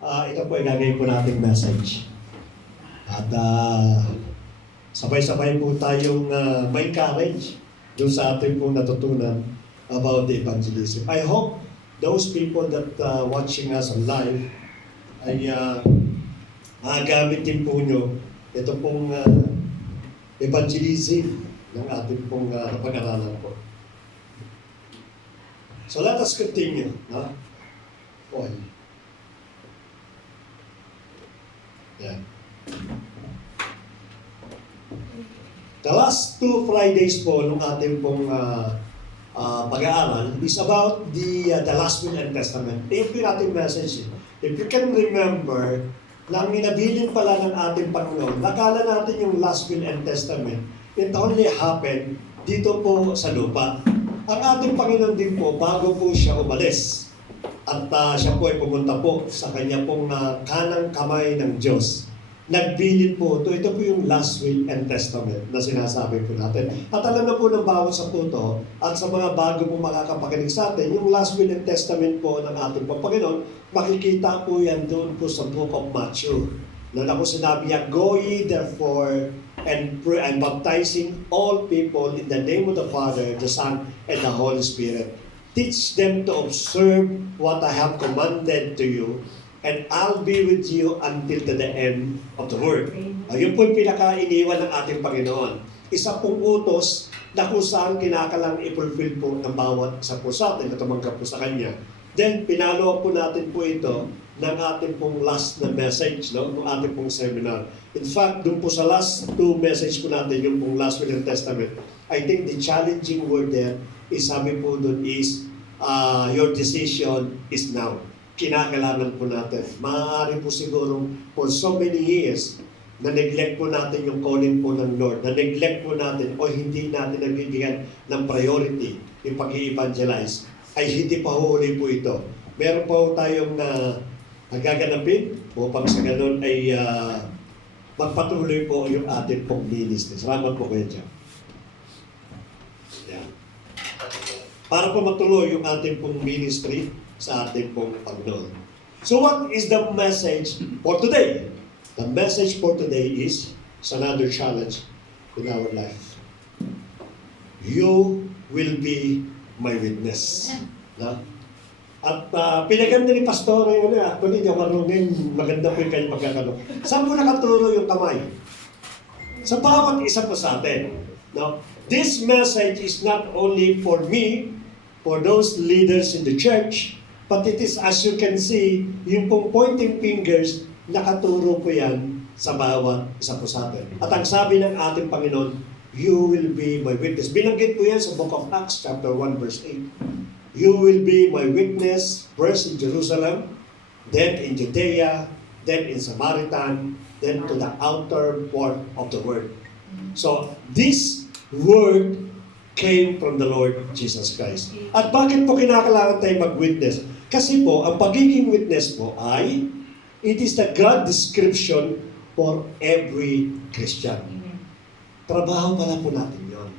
Ito po ay gagawin po nating message. At sabay-sabay po tayong may courage doon sa ating pong natutunan about the evangelism. I hope those people that watching us online ay magamit din po nyo ito pong evangelism ng ating pong pag-aralan po. So let us continue. Yeah. The last 2 Fridays po nung ating pong pag-aaral is about the last will and testament. Ito yung ating message. If you can remember, nang inabilin pala ng ating Panginoon, nakala natin yung last will and testament, it only happened dito po sa lupa. Ang ating Panginoon din po, bago po siya umalis, at siya po ay pumunta po sa kanya pong kanang kamay ng Diyos. Nagbilin po ito. Ito po yung last will and testament na sinasabi po natin. At alam na po ng bawat sa puto at sa mga bago po makakapakinig sa atin, yung last will and testament po ng ating Panginoon, makikita po yan doon po sa Book of Matthew. Noon ako sinabi niya, go ye therefore and pray and baptizing all people in the name of the Father, the Son, and the Holy Spirit. Teach them to observe what I have commanded to you, and I'll be with you until to the end of the world. Ayun po yung pinaka-iniwan ng ating Panginoon. Isa pong utos na kung saan kinakalang i-fulfill po ng bawat isa po sa atin na tumanggap po sa Kanya. Then, pinalo po natin po ito ng ating pong last na message, no? Ng ating pong seminar. In fact, dun po sa last 2 message po natin, yung pong last will and testament, I think the challenging word there is, sabi po dun is, your decision is now. Kinakailangan po natin. Maaari po siguro for so many years na neglect po natin yung calling po ng Lord, na neglect po natin o hindi natin nabibigyan ng priority yung pag-i-evangelize, ay hindi pa huli po ito. Meron po tayong nagaganapin upang sa ganun ay magpatuloy po yung ating pong ministry. Salamat po kayo dyan. Yeah. Para po matuloy yung ating pong ministry sa ating pong Panginoon. So what is the message for today? The message for today is another challenge in our life. You will be my witness. No? At pinaganda ni Pastor yung actually, yung marunong, maganda po yung kanyang pagkakalo. Saan po nakaturo yung kamay? Sa bawat isa po sa atin. No? This message is not only for me, for those leaders in the church, but it is, as you can see, yung pong pointing fingers, nakaturo po yan sa bawat isa po sa atin. At ang sabi ng ating Panginoon, you will be my witness. Binanggit po yan sa Book of Acts, chapter 1, verse 8. You will be my witness, first in Jerusalem, then in Judea, then in Samaritan, then to the outer part of the world. So, this word came from the Lord Jesus Christ. At bakit po kinakailangan tayo mag-witness? Kasi po, ang pagiging witness po ay, it is the God description for every Christian. Trabaho pala po natin yun.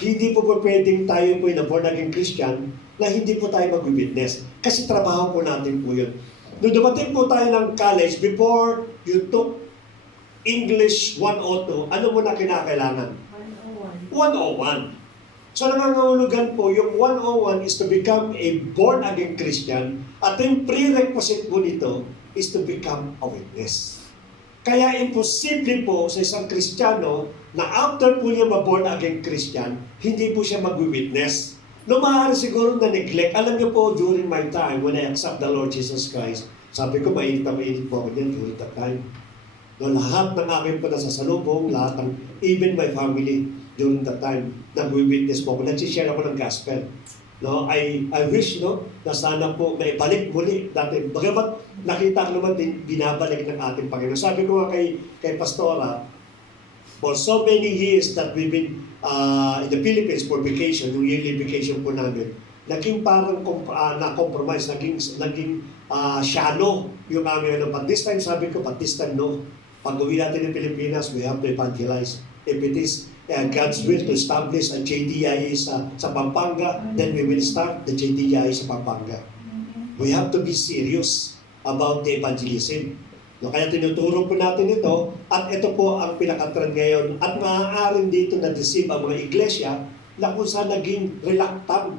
Hindi po pwedeng tayo po na born again Christian na hindi po tayo mag-witness. Kasi trabaho po natin po yun. Nung dumating po tayo ng college, before you took English 102, ano mo na kinakailangan? 101. So nangangahulugan po, yung 101 is to become a born-again Christian at yung prerequisite po nito is to become a witness. Kaya imposible po sa isang Kristiyano na after po niya ma-born-again Christian, hindi po siya mag-witness. No, maaari siguro na neglect. Alam niyo po, during my time, when I accept the Lord Jesus Christ, sabi ko, mainit po ako niyan during that time. No, lahat ng aking panasasalubong, lahat ng, even my family, during that time, nag-witness po ako, nag-share ako ng gospel. No, I wish, no, na sana po may balik muli dati. Bagamat nakita ko naman din binabalik ng ating Panginoon. Sabi ko nga kay Pastora, for so many years that we've been in the Philippines for vacation, yung yearly vacation po namin, naging parang na-compromise, naging shallow yung aming But this time, sabi ko, but this time, no. Pag uwi natin ng Pilipinas, we have to evangelize. If it is God's will to establish a JDIA sa Pampanga, then we will start the JDIA sa Pampanga. We have to be serious. about the evangelism. No, kaya tinuturo po natin ito at ito po ang pinakatrend ngayon at maaaring dito na-deceive ang mga iglesia na kung saan naging reluctant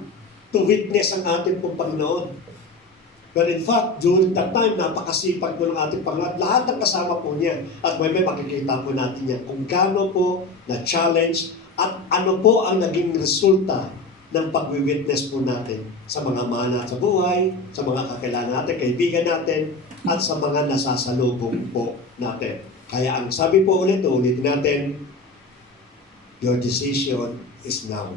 to witness ang ating pong Panginoon. But in fact, during that time, napakasipag po ng ating Panginoon. Lahat ng kasama po niya. At may makikita po natin yan kung gaano po na-challenge at ano po ang naging resulta ng pag-witness po natin sa mga mana sa buhay, sa mga kakilala natin, kaibigan natin, at sa mga nasasalubong po natin. Kaya ang sabi po ulit natin, your decision is now.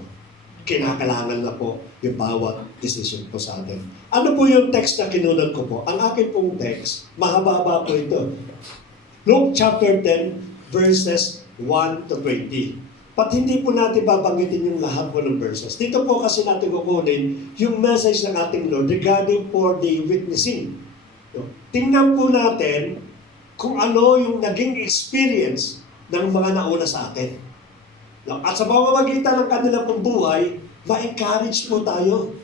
Kinakailangan na po yung bawat decision po sa atin. Ano po yung text na kinunod ko po? Ang akin pong text, mahaba-haba po ito. Luke chapter 10, verses 1 to 20. Pat hindi po natin babanggitin yung lahat po ng verses. Dito po kasi natin kukunin yung message ng ating Lord regarding for the witnessing. Tingnan po natin kung ano yung naging experience ng mga nauna sa atin. At sa pamamagitan ng kanilang pong buhay, ma-encourage po tayo.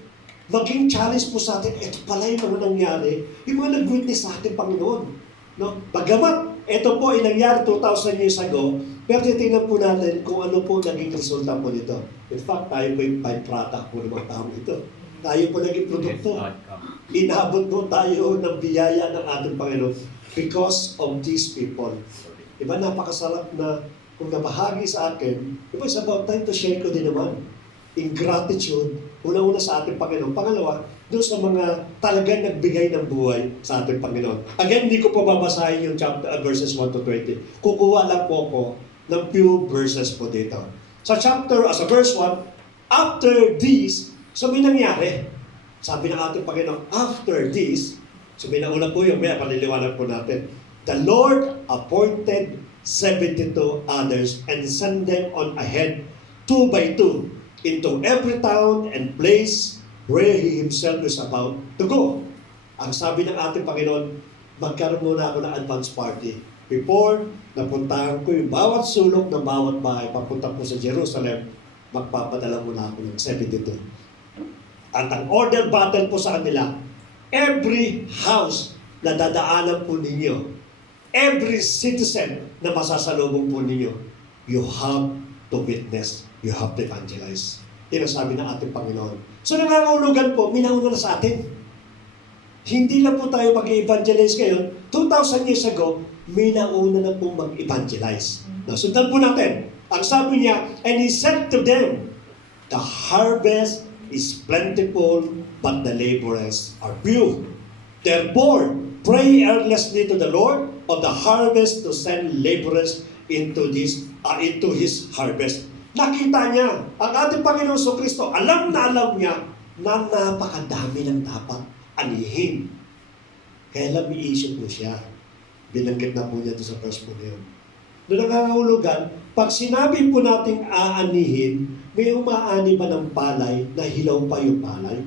Maging challenge po sa atin, ito pala yung mga nangyari, yung mga nag-witness sa ating Panginoon. No? Bagamat, ito po ay nangyari 2,000 years ago, pero titingnan po natin kung ano po naging resulta po nito. In fact, tayo po yung byproduct po ng mga taong ito. Tayo po naging produkto. Inabot po tayo ng biyaya ng ating Panginoon because of these people. Diba, napakasarap na kung nabahagi sa akin, it's about time to share ko din naman. In gratitude, una-una sa ating Panginoon. Pangalawa, doon sa mga talagang nagbigay ng buhay sa ating Panginoon. Again, hindi ko pa babasahin yung chapter, verses 1 to 20. Kukuha lang po ako ng few verses po dito. Sa verse 1, after this, so may nangyari. Sabi ng ating Panginoon, after this, so may nauna po yung may paliliwanag po natin. The Lord appointed 72 others and send them on ahead 2 by 2 into every town and place where He Himself is about to go. Ang sabi ng ating Panginoon, magkaroon muna ako ng advance party. Before, napuntahan ko yung bawat sulok ng bawat bahay, papunta po sa Jerusalem, magpapadala muna ako ng 72. At ang order battle po sa kanila, every house na dadaanan po ninyo, every citizen na masasalubong po ninyo, you have to witness, you have to evangelize. Yan ang sabi ng ating Panginoon. So nangangahulugan po, minauna na sa atin. Hindi na po tayo mag-evangelize ngayon. 2,000 years ago, minauna na po mag-evangelize. Now, sundan po natin. Ang sabi niya, and He said to them, the harvest is plentiful, but the laborers are few. Therefore, pray earnestly to the Lord of the harvest to send laborers into His harvest. Nakita niya, ang ating Panginoon Kristo, alam niya na napakadami ng dapat anihin. Kaya lami-issue po siya. Binanggit na po niya ito sa verse po na yun. Doon nangangahulugan, pag sinabi po nating aanihin, may umaani ba ng palay na hilaw pa yung palay?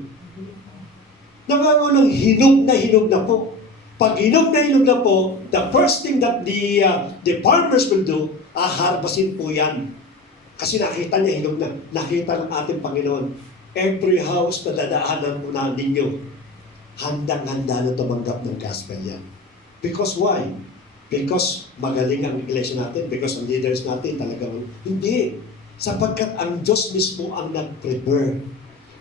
Nangangahulugan, hinog na po. Pag hinog na po, the first thing that the farmers will do, harvestin po yan. Kasi nakita niya, hinog na. Nakita ng ating Panginoon, every house na dadaanan po na ninyo, handang-handa na tumanggap ng gospel yan. Because why? Because magaling ang iglesia natin, because ang leaders natin talagang hindi. Sapagkat ang Diyos mismo ang nag-prepare.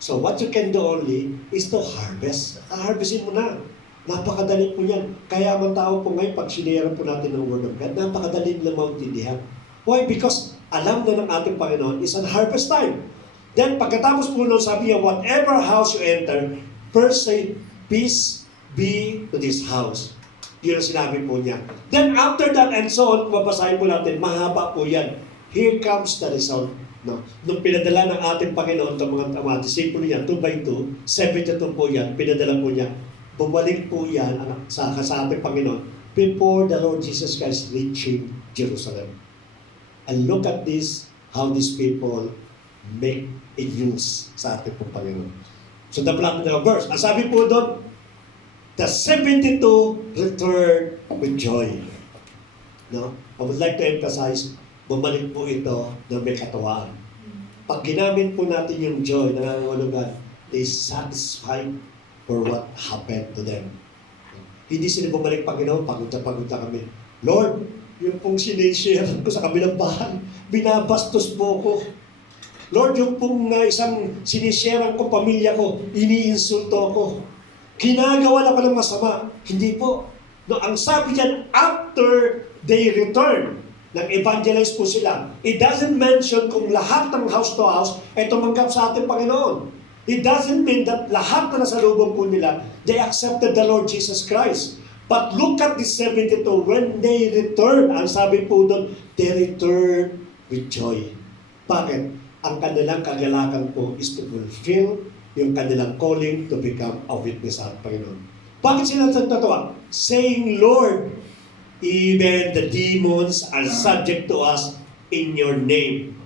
So what you can do only is to harvest. Harvestin mo na. Napakadali po yan. Kaya man tao po ngayon, pag sinira po natin ng Word of God, napakadali na maintindihan. Why? Because alam na ng ating Panginoon is an harvest time. Then pagkatapos po nun, sabi niya, whatever house you enter, first say, peace be to this house. Yun ang sinabi po niya. Then after that and so on, mabasahin po natin, mahaba po yan. Here comes the result. No? Nung pinadala ng ating Panginoon ng mga disipulo niya, 2 by 2, 72 po yan, pinadala po niya. Bumalik po yan sa ating Panginoon before the Lord Jesus Christ reaching Jerusalem. And look at this, how these people make a news sa ating pong Panginoon. So the plot of the verse, ang sabi po doon, the 72 returned with joy. No? I would like to emphasize, bumalik po ito na may katuwaan. Pag ginamit po natin yung joy na nangangahulugan, they satisfied for what happened to them. Hindi sila bumalik, Panginoon, pagod na kami. Lord, yung pong sinishare ko sa kabilang bahay, binabastos mo ko. Lord, yung pong isang sinishare ko pamilya ko, iniinsulto ako. Ginagawa ako ng masama. Hindi po. No, ang sabi diyan, after they return, nag-evangelize po sila. It doesn't mention kung lahat ng house to house ay tumanggap sa ating Panginoon. It doesn't mean that lahat na nasa lubong po nila, they accepted the Lord Jesus Christ. But look at the 72, when they return, ang sabi po doon, they return with joy. Bakit? Ang kanilang kagalakan po is to fulfill yung kanilang calling to become a witness sa Panginoon. Bakit sila nagtatawa? Saying, Lord, even the demons are subject to us in your name.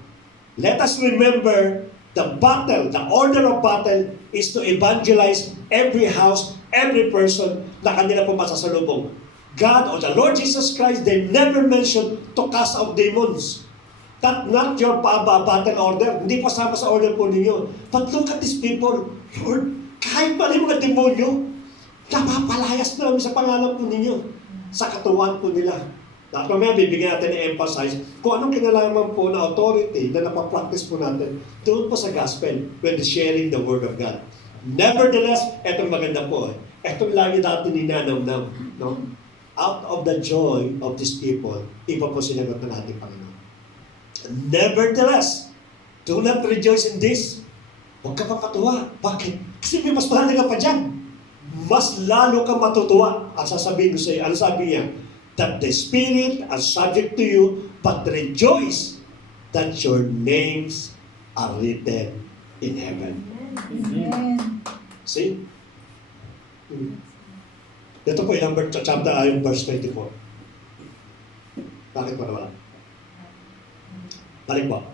Let us remember the battle, the order of battle is to evangelize every house, every person na kanila po masasalubong. God or the Lord Jesus Christ, they never mentioned to cast out demons. That's not your battle order. Hindi pasama sa order po ninyo. But look at these people. Lord, kahit pa rin mga demonyo, napapalayas namin sa pangalan po ninyo. Sa katuwan po nila. At mamaya bibigyan natin i-emphasize kung anong kinalaman po na authority na napapractice po natin doon po sa gospel when sharing the word of God. Nevertheless, etong maganda po. Etong lagi natin ninanamnam. No? Out of the joy of these people, iba po sinagot ng ating Panginoon. Nevertheless, do not rejoice in this. Huwag ka papatuwa. Bakit? Kasi may mas mahalaga pa dyan. Mas lalo ka matutuwa. Ang sasabihin ko sa iyo, ano sabi niya? That the Spirit are subject to you, but rejoice that your names are written in heaven. Amen. See? Ito po yung chapter, yung verse 24. Bakit pa nawala? Balik po.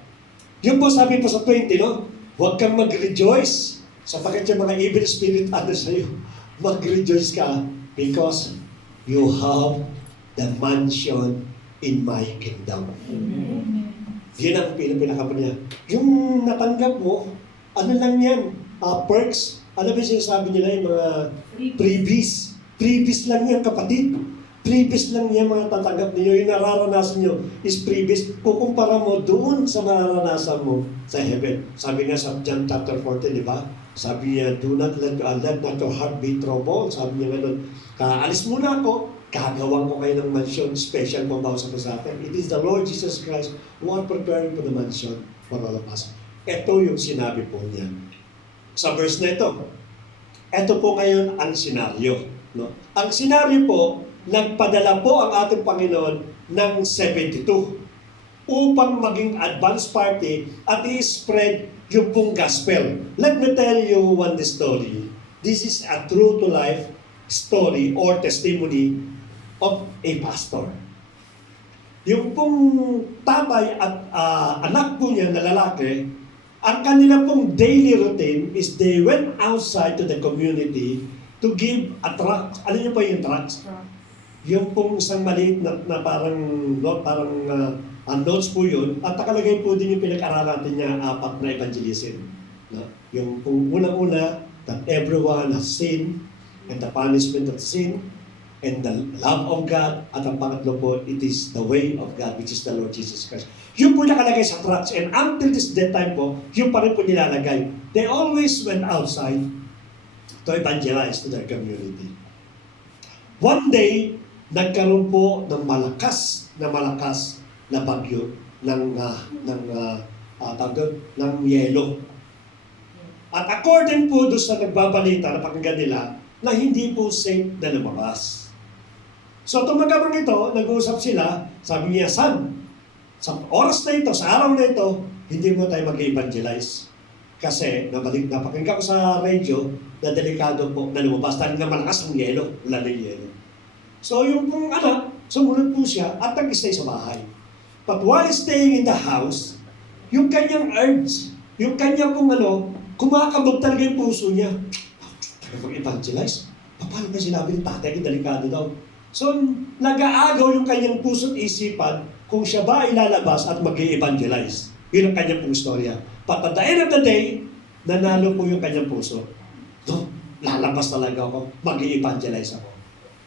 Yung po sabi po sa 20, no? Huwag kang mag-rejoice sapagkat yung mga evil spirit ano sa'yo. Mag-rejoice ka because you have the mansion in my kingdom. Amen. Yun ang pinaka niya. Yung natanggap mo, ano lang yan? Perks. Ano ba sinasabi nila yung mga freebies? Freebies lang yan, kapatid. Freebies lang yan mga tatanggap niyo. Yung nararanasan nyo is freebies. Kukumpara mo doon sa nararanasan mo sa heaven. Sabi nga sa John chapter 14, di ba? Sabi niya, do not let not your heart be troubled. Sabi niya gano'n, kaalis muna ako, gagawan ko kayo ng mansion, special po ba sa atin. It is the Lord Jesus Christ who are preparing for the mansion for all of us. Ito yung sinabi po niya. Sa verse na ito po ngayon ang senaryo. No? Ang senaryo po, nagpadala po ang ating Panginoon ng 72 upang maging advance party at i-spread yung pong gospel. Let me tell you one story. This is a true-to-life story or testimony of a pastor. Yung pong tatay at anak po niya na lalaki, ang kanila pong daily routine is they went outside to the community to give a tract. Ano niyo pa yung tracts? Yung pong isang maliit na parang notes po yun, at nakalagay po din yung pinag-aralan natin niya, 4 na evangelism. No? Yung pong unang-una, that everyone has sinned, and the punishment of sin, and the love of God, at ang pangatlo po, it is the way of God, which is the Lord Jesus Christ. Yung po nakalagay sa tracts, and until this time po, yung pa rin po nilalagay. They always went outside to evangelize to their community. One day, nagkaroon po ng malakas na bagyo ng yelo. At according po doon sa nagbabalita na pakinggan nila, na hindi po safe na lumabas. So tumagamang ito, nag-uusap sila, sabi niya, son, sa oras na ito, sa araw na ito, hindi mo tayo mag-evangelize. Kasi napakinggan ko sa radio na delikado po na lumabas. Dahil na malakas ang yelo, wala na yelo. So yung pong anak, sumunod po siya at nag-stay sa bahay. But while staying in the house, yung kanyang urge, yung kanyang pong kumakabog talaga yung puso niya. Mag-evangelize? Paano ba sinabi ng tatay? Delikado daw. So nag-aagaw yung kanyang puso at isipan kung siya ba ay lalabas at mag-evangelize. Yun ang kanyang pong istorya. But at the end of the day, nanalo po yung kanyang puso. No, lalabas talaga ako, mag-evangelize ako.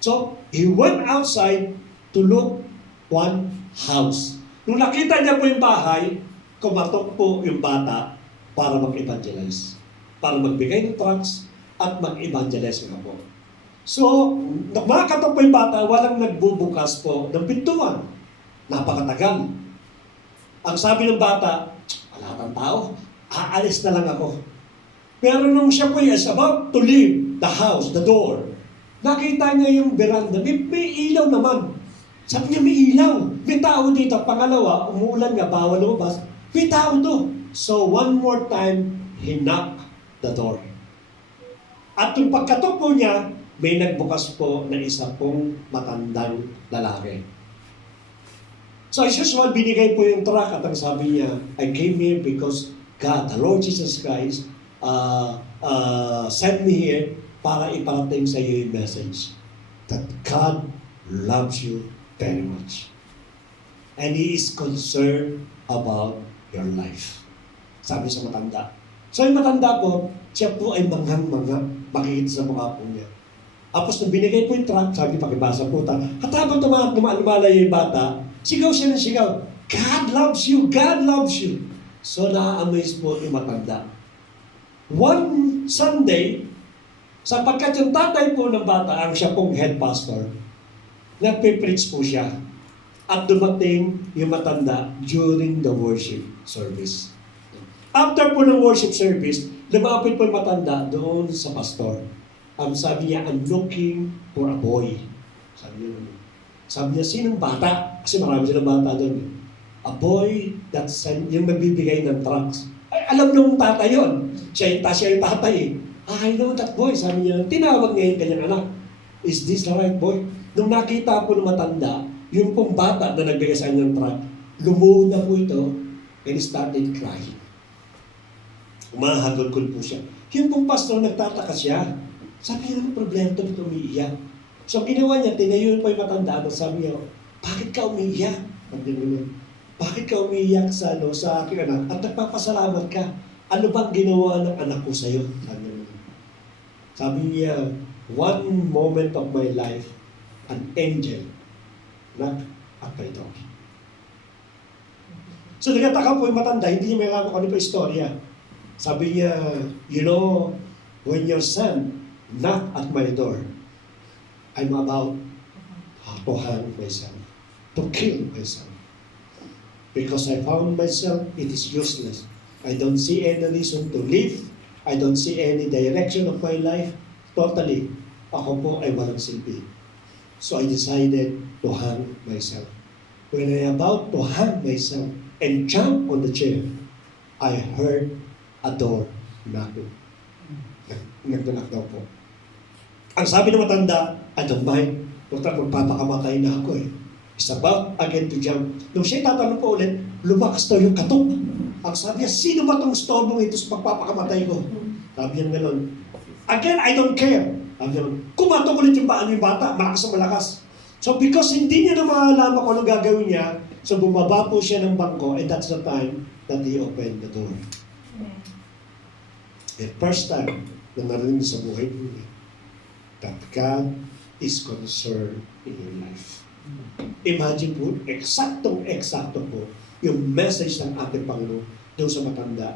So, he went outside to look one house. Nung nakita niya po yung bahay, kumatok po yung bata para mag-evangelize. Para magbigay ng tracts at mag-evangelize nga po. So, nung makakatok po yung bata, walang nagbubukas po ng pintuan. Napakatagal. Ang sabi ng bata, wala pang tao, aalis na lang ako. Pero nung siya po is about to leave the house, the door, nakita niya yung veranda, may ilaw naman. Sabi niya, may ilaw. May tao dito. Pangalawa, umuulan nga, bawal lumabas. May tao to. So, one more time, he knocked the door. At yung pagkatok po niya, may nagbukas po na isa pong matandang lalaki. So, as usual, binigay po yung truck at ang sabi niya, I came here because God, the Lord Jesus Christ, sent me here para iparating sa iyo yung message that God loves you very much. And He is concerned about your life. Sabi sa matanda. So yung matanda po, siya po ay manghang-mangha, makikita sa mukha po niya. Tapos nung binigay po yung truck, sabi pakibasa po ta, at habang lumalayo yung bata, sigaw siya ng sigaw, God loves you, God loves you. So na-amaze po yung matanda. One Sunday, sapagkat yung tatay po ng bata, ang siya pong head pastor, nagpe-preach po siya. At dumating yung matanda during the worship service. After po ng worship service, lumapit po yung matanda doon sa pastor. Sabi niya, I'm looking for a boy. Sabi niya, sinong bata? Kasi marami silang bata doon. A boy that sent, yung magbibigay ng tracts. Ay, alam nung tatay yun. Siya yung tatay. I know that boy. Sabi niya, tinawag niya yung kanyang anak. Is this the right boy? Nung nakita po ng matanda, yung pong bata na nagbigay sa kanyang tract, lumuhod na po ito and started crying. Umahagod-god po siya. Yung pong pastor, nagtataka siya. Sabi niya, ano problema ito? Ito umiiyak. So ginawa niya, tinayo po yung matanda at sabi niya, bakit ka umiiyak? Bakit ka umiiyak sa aking anak? At nagpapasalamat ka. Ano bang ginawa ng anak ko sa'yo? Sabi niya, one moment of my life, an angel knocked at my door. So nagtataka po yung matanda, hindi niya may alam kung ano pa istorya. Sabi niya, you know, when your son knocked at my door, I'm about to hang myself, to kill myself. Because I found myself, it is useless. I don't see any reason to live. I don't see any direction of my life. Totally, ako po ay walang silbi. So I decided to hang myself. When I about to hang myself and jump on the chair, I heard a door knocking. Nagdanak daw po. Ang sabi ng matanda, I don't mind. Doktor, magpapakamatay na ako eh. It's about again to jump. Nung siya tatanong po ulit, lumakas daw yung katok. Ang sabi niya, sino ba itong storbong ito sa pagpapakamatay ko? Sabi niya gano'n. Again, I don't care. Sabi niya, kumatok ulit yung paano yung bata, malakas na malakas. So because hindi niya na makalaman kung anong gagawin niya, so bumaba po siya ng bangko and that's the time that he opened the door. The first time na narinig sa buhay niya that God is concerned in your life. Imagine po, eksaktong-eksakto po yung message ng ating Panginoon doon sa matanda.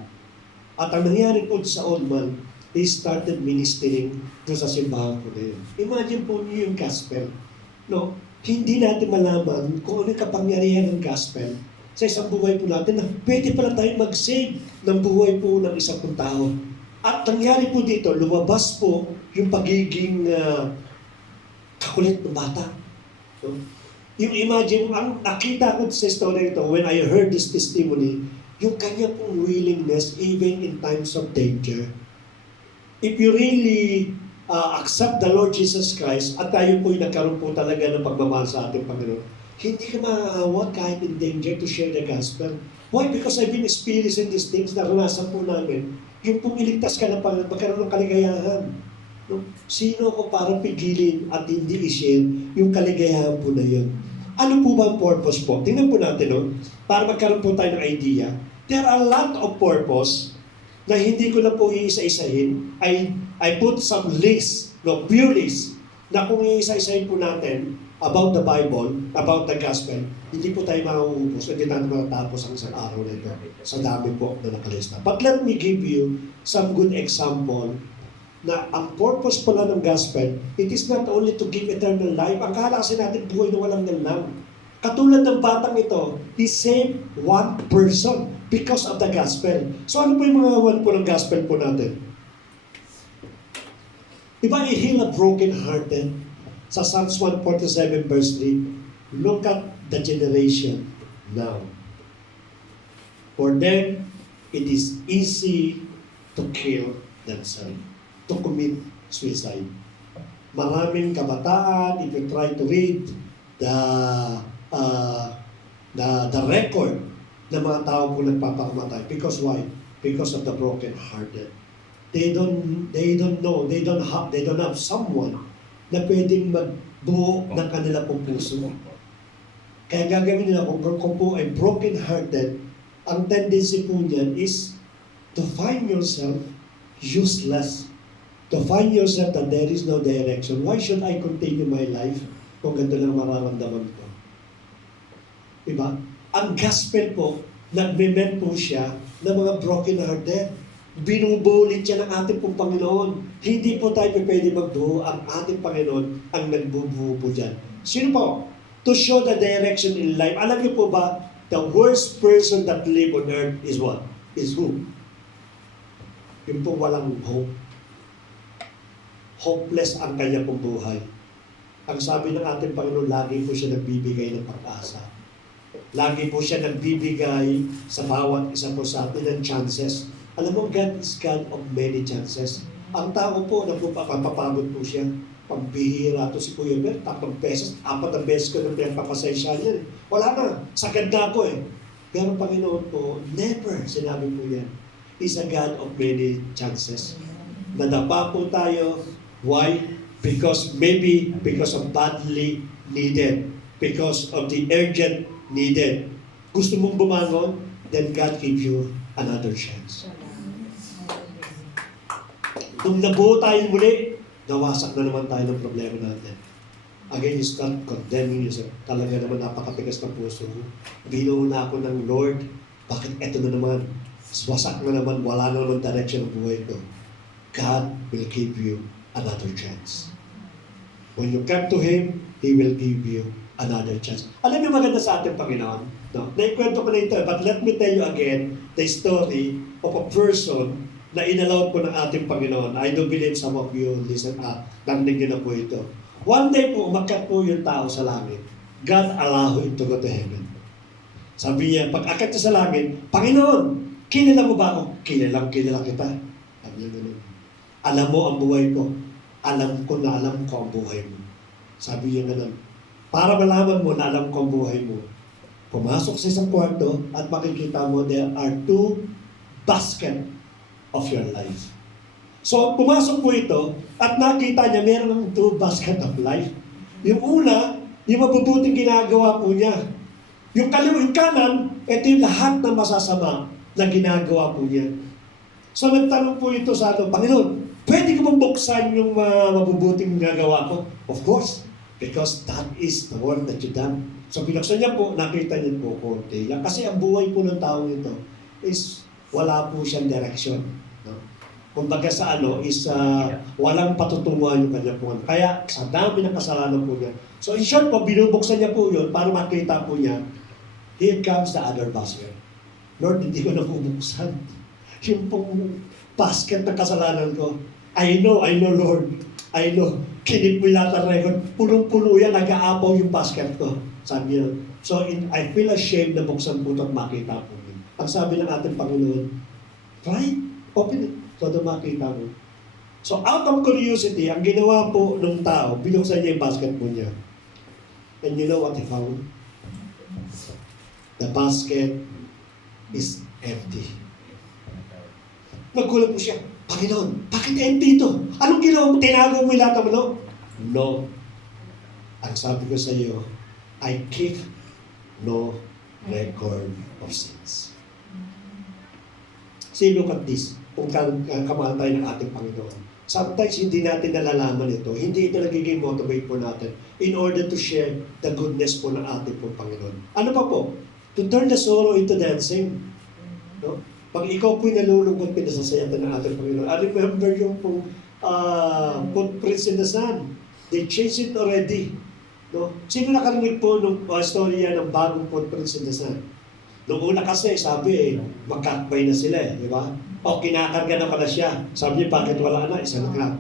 At ang nangyari po sa old man, he started ministering doon sa simbahan po na yun. Imagine po niyo yung gospel. No, hindi natin malaman kung ano yung kapangyarihan ng gospel sa isang buhay po natin na pwede pala tayong mag-save ng buhay po ng isang tao. At nangyari po dito, lumabas po yung pagiging kakulit ng bata. No? Yung imagine, ang nakita ko sa story ito, when I heard this testimony, yung kanya pong willingness even in times of danger. If you really accept the Lord Jesus Christ at tayo po'y nagkaroon po talaga ng pagmamahal sa ating Panginoon, hindi ka maaawat kahit in danger to share the gospel. Why? Because I've been experiencing these things, naranasan po namin, yung pumiligtas ka ng Panginoon, magkaroon ng kaligayahan. No? Sino ko para pigilin at hindi i-share yung kaligayahan po na yun? Ano po ba ang purpose po? Tingnan po natin, no? Para magkaroon po tayo ng idea. There are a lot of purpose na hindi ko na po iisa-isahin. I put some list, no, pure list. na kung isa-isahin po natin about the Bible, about the gospel, hindi po tayo mauubos, hindi natin matatapos ang isang araw na ito sa dami po na nakalista. But let me give you some good example na ang purpose pala ng gospel, it is not only to give eternal life. Ang kala kasi natin buhay na walang ganlam. Katulad ng batang ito, he saved one person because of the gospel. So ano po yung mga one po ng gospel po natin? Diba, i-heal a broken-hearted? Sa Psalms 147 verse 3, look at the generation now. For them, it is easy to kill themselves, to commit suicide. Maraming kabataan, if you try to read the record ng mga tao po nagpapakamatay. Because why? Because of the broken-hearted. They don't know, they don't have someone na pwedeng magbuo ng kanila pong puso. Kaya gagawin nila kung po ay broken-hearted, ang tendency po niyan is to find yourself useless. To find yourself that there is no direction. Why should I continue my life kung ganito lang mararamdaman ko? Diba? Ang gospel po, nagme-meant po siya ng mga broken-hearted. Binubulit siya ng ating pong Panginoon. Hindi po tayo pwede magbuo. Ang ating Panginoon ang nagbubuo po dyan. Sino po? To show the direction in life. Alam niyo po ba, the worst person that live on earth is what? Is who? Yung po walang hope. Hopeless ang kanya pong buhay. Ang sabi ng ating Panginoon, lagi po siya nagbibigay ng pag-asa. Lagi po siya nagbibigay sa bawat isa po sa atin ng chances. Alam mo, God is God of many chances. Ang tao po, napapapagod po siya. Pambihira to si Kuya Bert, 3 beses, 4 na beses ko na pinagpapasensya niya. Wala na, sagad na ako eh. Pero Panginoon po, never, sinabi po yan, is a God of many chances. Nadapa po tayo. Why? Because of badly needed. Because of the urgent needed. Gusto mong bumangon? Then God give you another chance. Nung nabuo tayo muli, nawasak na naman tayo ng problema natin. Again, you start condemning yourself. Talaga naman napakatigas ng puso ko. Binuo na ako ng Lord. Bakit eto na naman? Wasak na naman, wala na naman direction ng buhay ko. God will give you another chance. When you come to Him, He will give you another chance. Alam niyo maganda sa ating Panginoon? No? Naikwento ko na ito, but let me tell you again the story of a person na inallow po ng ating Panginoon. I do believe some of you listen narinig niyo na po ito. One day po, umakyat po yung tao sa langit. God allow him to go to heaven. Sabi niya, pag akyat niya sa langit, Panginoon, kilala mo ba ako? Kilala kita. Sabi niya ganun. Alam mo ang buhay ko. Alam ko ang buhay mo. Sabi niya ganun. Para malaman mo na alam ko ang buhay mo, pumasok sa isang kwarto at makikita mo there are 2 baskets of your life. So, pumasok po ito at nakita niya meron ng 2 baskets of life. Yung una, yung mabubuting ginagawa po niya. Yung kanan, ito yung lahat ng masasama na ginagawa po niya. So, nagtanong po ito sa Panginoon, pwede ko bang buksan yung mabubuting ginagawa ko? Of course, because that is the work that you done. So, binuksan niya po, nakita niya po konti lang. Kasi ang buhay po ng tao nito is wala po siyang direction. No? Kumbaga sa walang patutunguhan yung kanya po. Kaya sa dami ng kasalanan po niya. So in short po, binubuksan niya po yun para makita po niya, here comes the other basket. Lord, hindi ko na bubuksan. Yung pong basket ng kasalanan ko. I know Lord. I know. Kinip mo lahat ng record. Punong-puno yan, nag-aapaw yung basket ko. Sabi niya. So I feel ashamed na buksan po ito at makita po. Ang sabi ng ating Panginoon, try, open it, so na makita mo. So out of curiosity, ang ginawa po ng tao, binuksan niya yung basket po niya. And you know what he found? The basket is empty. Nagkulang po siya, Panginoon, bakit empty ito? Anong ginawa mo? Tinago mo yung lahat ng ano? No. Ang sabi ko sa iyo, I keep no record of sins. See, look at this. Kung kamatay ng ating Panginoon. sometimes hindi natin nalalaman ito. Hindi ito nagiging motivate po natin in order to share the goodness po ng ating po Panginoon. Ano pa po? To turn the sorrow into dancing. No? Pag ikaw po'y nalulungkot, pinasasayatan ng ating Panginoon. I remember yung pong footprints in the sand. They changed it already. No? Sino nakarinig po ng storya ng bagong footprints in the sand? Noong una kasi, sabi magkakbay na sila di ba? O kinakarga na pala siya. Sabi niya, bakit wala na? Isa na.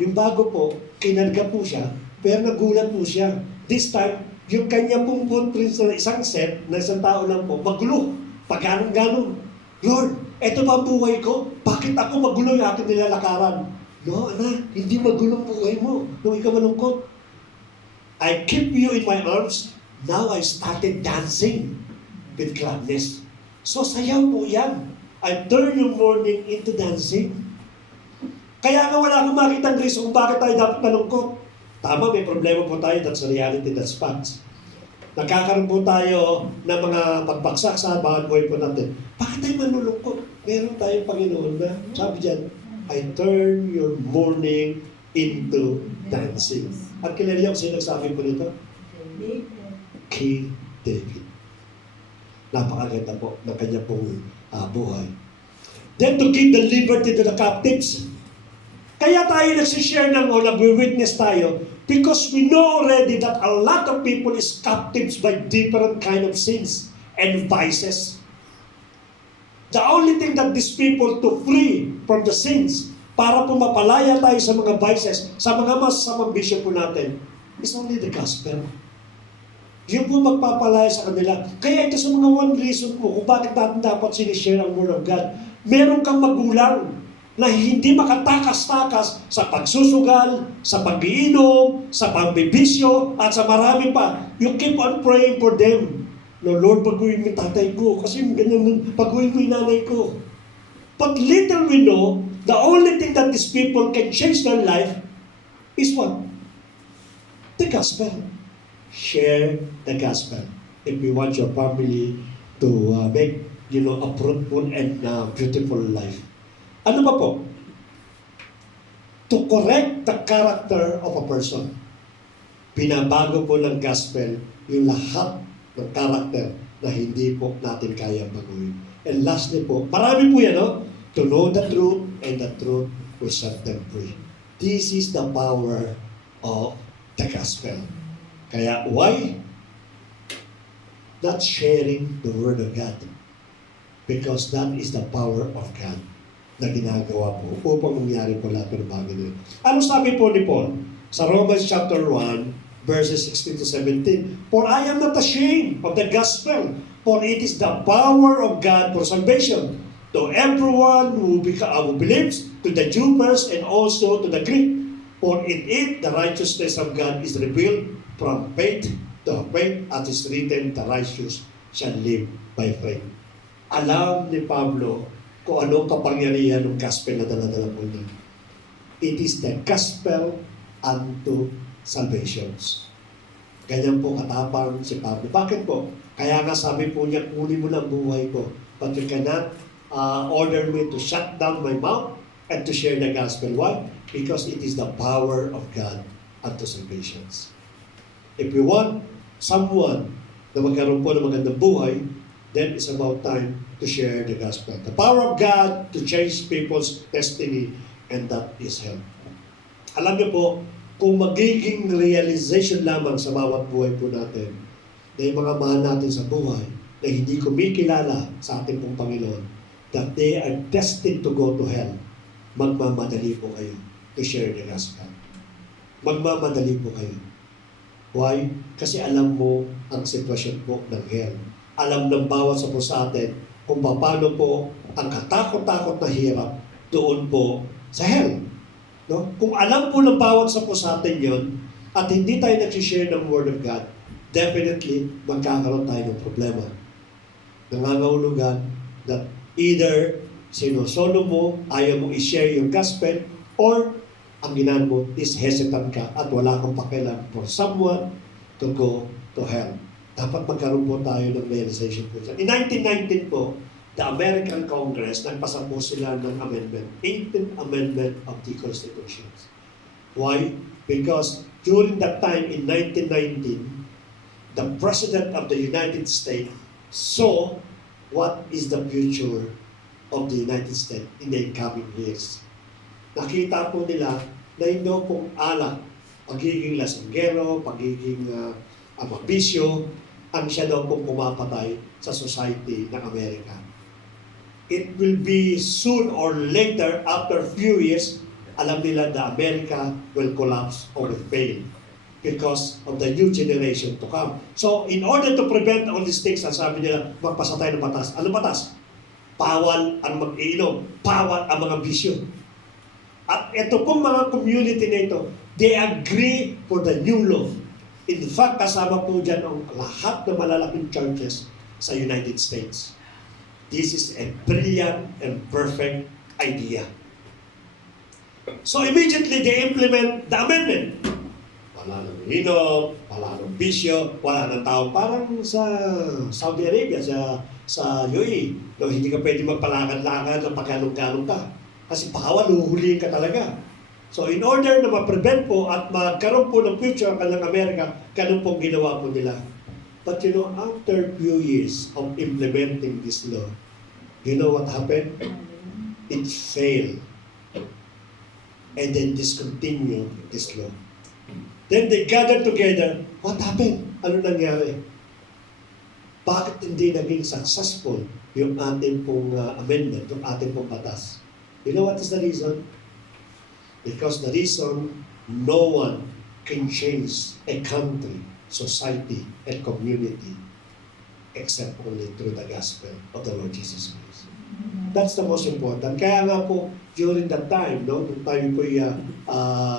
Yung bago po, kinarga po siya, pero nagulat po siya. This time, yung kanya pong footprints na isang set, na isang tao lang po, magulo. Pagganong-ganong. Lord, eto ba ang buhay ko? Bakit ako magulo yung aking nilalakaran? No, anak, hindi magulo ang buhay mo. Nung ikaw malungkot. I keep you in my arms. Now I started dancing with gladness. So sayaw po yan. I turn your mourning into dancing. Kaya nga wala akong makitang reason kung bakit tayo dapat malungkot. Tama, may problema po tayo. That's a reality, that's facts. Nagkakaroon po tayo ng mga pagbaksak sa bawat buhay po natin. Bakit tayo malulungkot? Meron tayong Panginoon na, sabi dyan, I turn your mourning into dancing. At kilala niyo kung sino nagsabi po nito? King David. Napakaganda po ng kanya pong buhay. Then to give the liberty to the captives. Kaya tayo nagsishare ng o nag-witness tayo because we know already that a lot of people is captives by different kind of sins and vices. The only thing that these people to free from the sins para po mapalaya tayo sa mga vices, sa mga masasamang bisyo po natin, is only the gospel. Yun po magpapalaya sa kanila. Kaya ito sa mga one reason po kung bakit natin dapat sinishare ang Word of God. Meron kang magulang na hindi makatakas-takas sa pagsusugal, sa pag-iinom, sa pambibisyo, at sa marami pa. You keep on praying for them. No, Lord, baguhin mo yung tatay ko. Kasi ganyan, baguhin mo yung nanay ko. But little we know, the only thing that these people can change their life is what? The gospel. Share the gospel. If we want your family to make, a fruitful and beautiful life. Ano ba po? To correct the character of a person. Binabago po ng gospel yung lahat ng character na hindi po natin kaya baguhin. And lastly po, marami po yan, no? To know the truth and the truth will set them free. This is the power of the gospel. Kaya why? Not sharing the Word of God. Because that is the power of God na ginagawa po upang mangyari po lahat ng bagay nila. Ano sabi po ni Paul? Sa Romans chapter 1, verses 16 to 17, For I am not ashamed of the gospel, for it is the power of God for salvation to everyone who believes, to the Jew first and also to the Greek. For in it the righteousness of God is revealed from faith to faith, as is written, the righteous shall live by faith. Alam ni Pablo kung anong kapangyarihan ng gospel na dala-dala po niya. It is the gospel unto salvations. Ganyan po katapang si Pablo. Bakit po? Kaya nga sabi po niya, kunin mo ng buhay ko. But you cannot order me to shut down my mouth and to share the gospel. Why? Because it is the power of God unto salvations. If we want someone na magkaroon po ng magandang buhay, then it's about time to share the gospel. The power of God to change people's destiny, and that is help. Alam niyo po, kung magiging realization lamang sa bawat buhay po natin, na yung mga mahal natin sa buhay, na hindi kumikilala sa ating pong Panginoon, that they are destined to go to hell, magmamadali po kayo to share the gospel. Magmamadali po kayo. Why? Kasi alam mo ang sitwasyon po ng hell. Alam ng bawat sa po sa atin kung paano po ang katakot-takot na hirap doon po sa hell. No? Kung alam po ng bawat sa po sa atin yun, at hindi tayo nagsishare ng Word of God, definitely magkakaroon tayo ng problema. Nangangahulugan that either sinusolo mo, ayaw mo i-share yung gospel, or ang ginaan mo is hesitant ka at wala kang pakialam for someone to go to hell. Dapat magkaroon po tayo ng realization po. In 1919 po, the American Congress, nagpasa po sila ng amendment, 18th Amendment of the Constitution. Why? Because during that time in 1919, the President of the United States saw what is the future of the United States in the coming years. Nakita po nila na hindi pong alak, pagiging lasinggero, pagiging mabisyo, ang siya daw pong pumapatay sa society ng Amerika. It will be soon or later, after few years, alam nila na America will collapse or will fail because of the new generation to come. So, in order to prevent all these things, ang sabi nila, magpasa tayo ng batas. Ano batas? Bawal ang mag-iinom, bawal ang mga bisyo. At ito pong mga community na ito, they agree for the new law. In fact, kasama po dyan ang lahat ng malalaking churches sa United States. This is a brilliant and perfect idea. So immediately they implement the amendment. Wala nang inom, wala nang bisyo, wala nang tao. Parang sa Saudi Arabia, sa UAE, no, hindi ka pwede magpalakad-lakad ng pagkalong-kalong ka. Kasi bawal, huhulihin ka talaga. So in order na ma-prevent po at magkaroon po ng future ang Amerika, ganun pong ginawa po nila. But you know, after few years of implementing this law, you know what happened? It failed. And then discontinued this law. Then they gathered together. What happened? Ano nangyari? Bakit hindi naging successful yung ating pong amendment, yung ating pong batas? You know what is the reason? Because the reason, no one can change a country, society, and community except only through the gospel of the Lord Jesus Christ. That's the most important. Kaya nga po, during that time, no, nung tayo po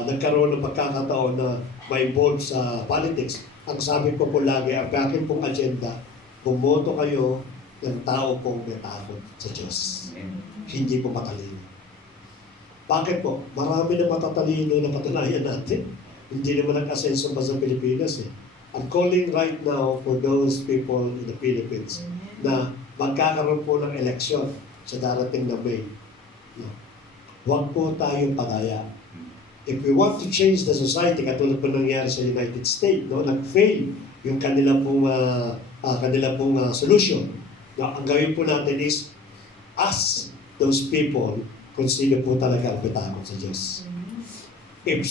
nagkaroon ng pagkakataon na may involved sa politics, ang sabi ko po lagi, ang aking pong agenda, bumoto kayo ng tao pong may takot sa Diyos. Hindi po matalino. Bakit po? Marami na matatalino na patunayan natin. Hindi naman nag-asenso pa sa Pilipinas eh. I'm calling right now for those people in the Philippines na magkakaroon po ng eleksyon sa darating na May. No. Huwag po tayong padaya. If we want to change the society, katulad po nangyari sa United States, no, nag-fail yung kanila pong solution. No, ang gawin po natin is ask those people kung sino po talaga ang bitakot sa Diyos. If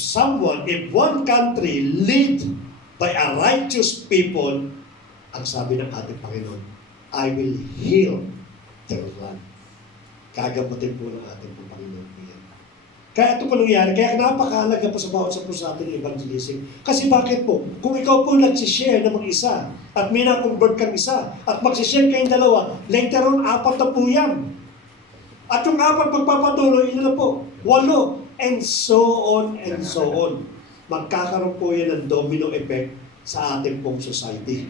one country lead by a righteous people, ang sabi ng ating Panginoon, I will heal their land. Gagamutin po ng ating Panginoon po yan. Kaya ito po nangyari, kaya napakahalaga po sa bawat sa ating evangelism. Kasi bakit po? Kung ikaw po nagsishare na mag-isa, at may na-convert kang isa, at magsishare kayong dalawa, later on, 4 na po yan. At yung 4 magpapatuloy, ilan na po? 8. And so on and so on. Magkakaroon po yan ng domino effect sa ating pong society.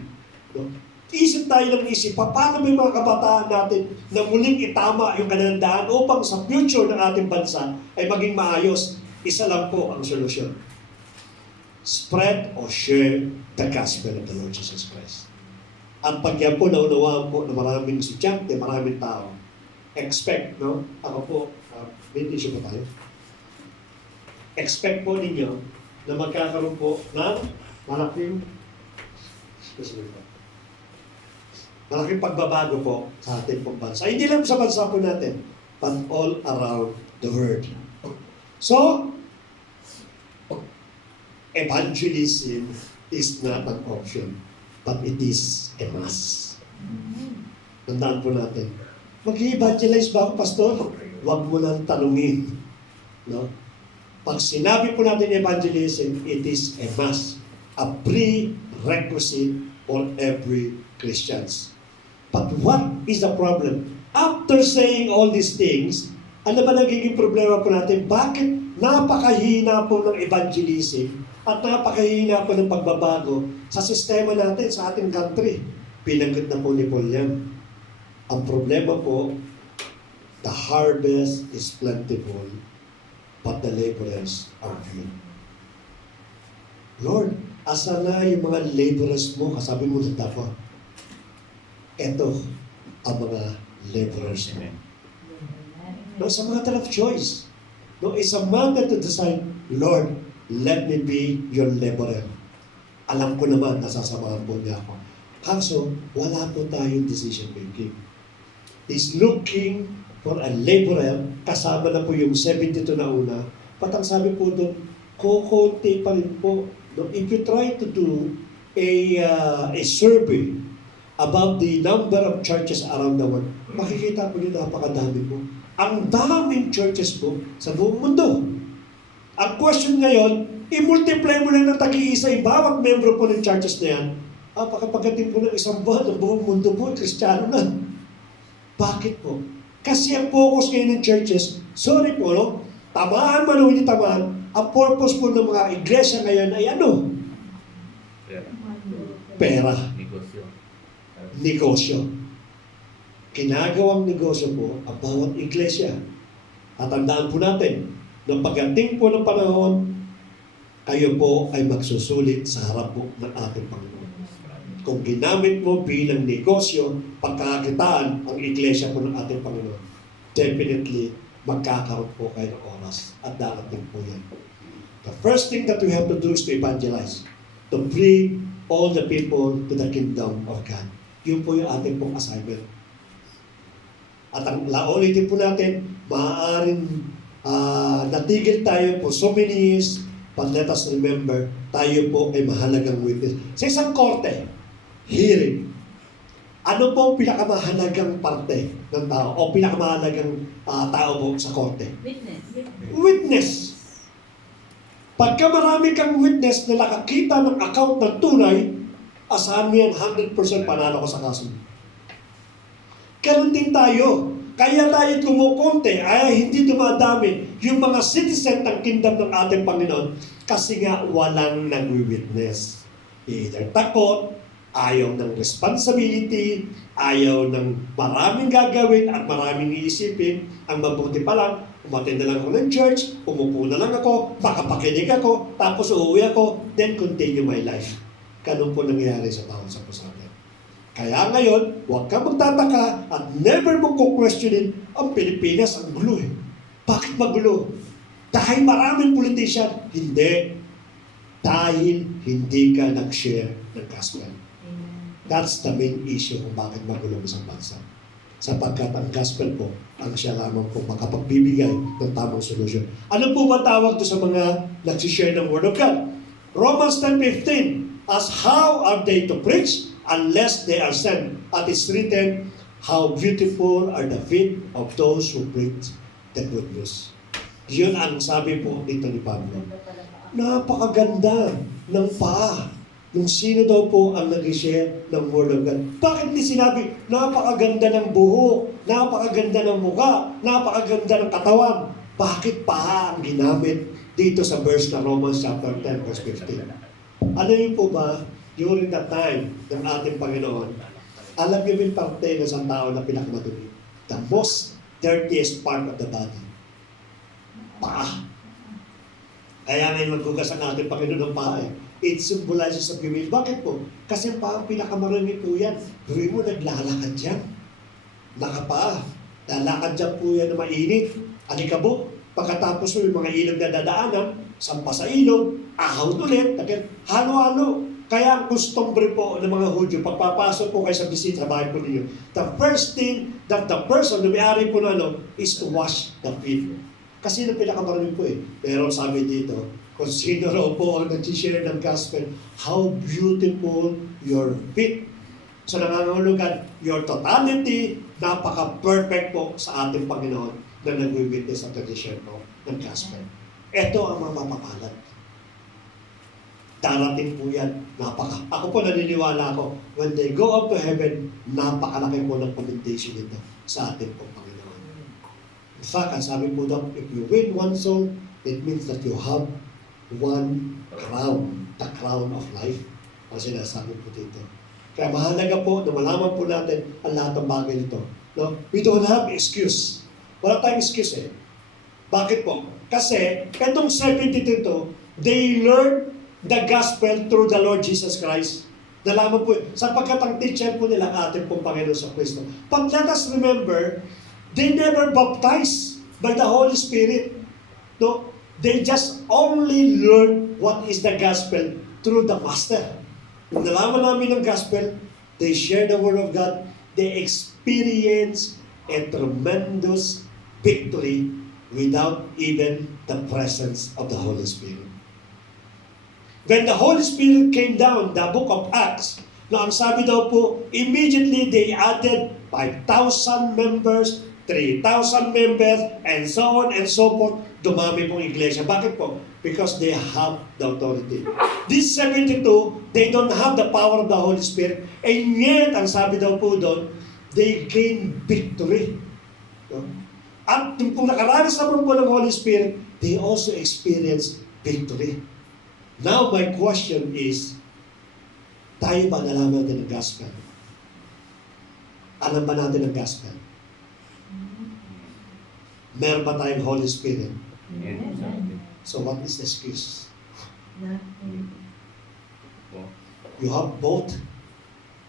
No? Isip tayo ng isip, paano may mga kabataan natin na muling itama yung kanilang daan upang sa future ng ating bansa ay maging maayos. Isa lang po ang solusyon. Spread or share the gospel of the Lord Jesus Christ. At pag yan po naunawaan po na maraming estudyante, maraming tao, expect, no? Ako po, may issue po tayo. Expect po ninyo na magkakaroon po ng malaking pagbabago po sa ating pong bansa. Hindi lang sa bansa po natin, but all around the world. So, evangelism is not an option, but it is a must. Tandaan po natin. Mag-evangelize ba ako, pastor? Huwag mo nang tanungin. No? Pag sinabi po natin evangelism, it is a must. A prerequisite for every Christians. But what is the problem? After saying all these things, ano ba nagiging problema po natin? Bakit napakahina po ng evangelism at napakahina po ng pagbabago sa sistema natin, sa ating country? Pinanggit na po ni Paul yan. Ang problema po, the harvest is plentiful, but the laborers are few. Lord, asa na yung mga laborers mo? Kasabi mo na dapat. Ito ang mga laborers. No, it's a matter of choice. No, it's a matter to decide, Lord, let me be your laborer. Alam ko naman, nasasamahan po niya ako. Kaso, wala po tayong decision making. He's looking for a laborer, kasama na po yung 72 na una. Pat ang sabi po doon, kukunti pa rin po. No, if you try to do a survey about the number of churches around the world, makikita po niyo napakadami po. Ang daming churches po sa buong mundo. Ang question ngayon, i-multiply mo lang ng tag-iisa yung bawat membro po ng churches na yan, pagdating po ng isang buwan, ang buong mundo po, Kristiyano na. Bakit po? Kasi ang focus ngayon ng churches, sorry po, no? Tamaan man o hindi tamaan, ang purpose po ng mga iglesia ngayon ay ano? Pera. Negosyo. Ginagawang negosyo po ang bawat iglesia. At tandaan po natin, na pagdating po ng panahon, kayo po ay magsusulit sa harap po ng ating Panginoon. Kung ginamit mo bilang negosyo, pagkakakitaan ang iglesia po ng ating Panginoon, definitely magkakaroon po kayo ng oras at darating po yan. The first thing that we have to do is to evangelize, to bring all the people to the kingdom of God. Yun po yung ating pong assignment. At ang laulitin po natin, maaaring natigil tayo po so many years, but let us remember, tayo po ay mahalagang witness. Sa isang korte, hearing, ano po ang pinakamahalagang parte ng tao o pinakamahalagang tao po sa korte? Witness. Pagka marami kang witness na nakakita ng account ng tunay, asahan mo yan 100% panalo ko sa kaso. Ganun din tayo. Kaya tayo kumukonti ay hindi dumadami yung mga citizen ng kingdom ng ating Panginoon kasi nga walang nag-witness. Either takot, ayaw ng responsibility, ayaw ng maraming gagawin at maraming iisipin. Ang mabuti pa lang, umattend na lang ako ng church, umupo na lang ako, makapakinig ako, tapos uuwi ako, then continue my life. Ganun po nangyayari sa taon sa puso. Kaya ngayon, huwag ka magtataka at never mong kukwestiyonin ang Pilipinas ang gulo eh. Bakit magulo? Dahil maraming politician? Hindi. Dahil hindi ka nag-share ng gospel. That's the main issue kung bakit magulo isang bansa. Sapagkat ang gospel po, ang siya lamang po makapagbibigay ng tamang solusyon. Ano po ba tawag to sa mga nagsishare ng Word of God? Romans 10:15, as how are they to preach unless they are sent? At it's written, how beautiful are the feet of those who preach the good news. Yun ang sabi po dito ni Pablo. Napakaganda ng paa. Yung sino daw po ang nag-share ng Word of God. Bakit di sinabi, napakaganda ng buhok, napakaganda ng mukha, napakaganda ng katawan. Bakit paa ang ginamit dito sa verse na Romans chapter 10 verse 15? Ano yun po ba? During that time ng ating Panginoon, alam niyo yung parte ng isang tao na pinakamadumi. The most dirtiest part of the body. Paa. Kaya ngayon maghugas ang ating Panginoon ng paa eh. It symbolizes of humility. Bakit po? Kasi ang paa pinakamarami po yan. Gawin mo, naglalakad yan. Nakapaa. Lalakad dyan po yan na mainit. Alikabok. Pagkatapos mo yung mga ilog na dadaanan, sampa sa ilog, ahawt ulit, halo-halo. Kaya ang customary po ng mga Hudyo, pagpapasok po kayo sa bisita sa bahay po ninyo, the first thing that the person na may-ari po na is to wash the feet. Kasi yun ang pinakamarami po eh. Pero sabi dito, kung sino raw po ang nag-share ng gospel, how beautiful your feet. So nangangahulugan, your totality, napaka-perfect po sa ating Panginoon na nag-witness at nag-share po ng gospel. Ito ang mga mapapalad. Darating po yan, ako po naniniwala ako, when they go up to heaven, napakalaki po ng commendation nito sa ating pong Panginoon. In fact, ang sabi po daw, if you win one soul, it means that you have one crown, the crown of life. Ang sinasabi po dito. Kaya mahalaga po na malaman po natin ang lahat ng bagay nito. No? We don't have excuse. Wala tayong excuse eh. Bakit po? Kasi, itong 72 to, they learned the gospel through the Lord Jesus Christ. Nalaman po, sapagkat ang teacher po nila ating pong Panginoon sa Kristo. But let us remember, they never baptized by the Holy Spirit. No, they just only learn what is the gospel through the Master. Kung nalaman namin ng gospel, they share the word of God, they experience a tremendous victory without even the presence of the Holy Spirit. When the Holy Spirit came down, the book of Acts, na ang sabi daw po, immediately they added 5,000 members, 3,000 members, and so on and so forth. Dumami pong iglesia. Bakit po? Because they have the authority. These 72, they don't have the power of the Holy Spirit. And yet, ang sabi daw po doon, they gain victory. No? At kung nakaranas naman po ng Holy Spirit, they also experience victory. Now, my question is, tayo ba nalaman natin ang gospel? Alam ba natin ang gospel? Meron ba tayong Holy Spirit? So what is the excuse? You have both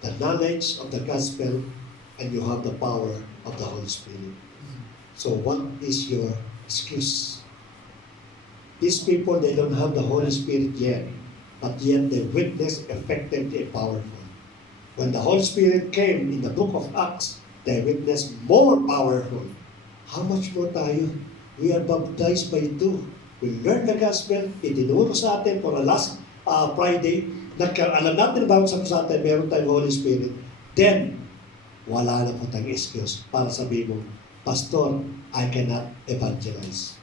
the knowledge of the gospel and you have the power of the Holy Spirit. So what is your excuse? These people, they don't have the Holy Spirit yet, but yet they witness effectively and powerful. When the Holy Spirit came in the book of Acts, they witnessed more powerful. How much more tayo? We are baptized by two. We learn the gospel, itinuro sa atin for the last Friday, alam natin about sa atin, meron tayong Holy Spirit. Then, wala na po tayong excuse para sabihin mo, Pastor, I cannot evangelize.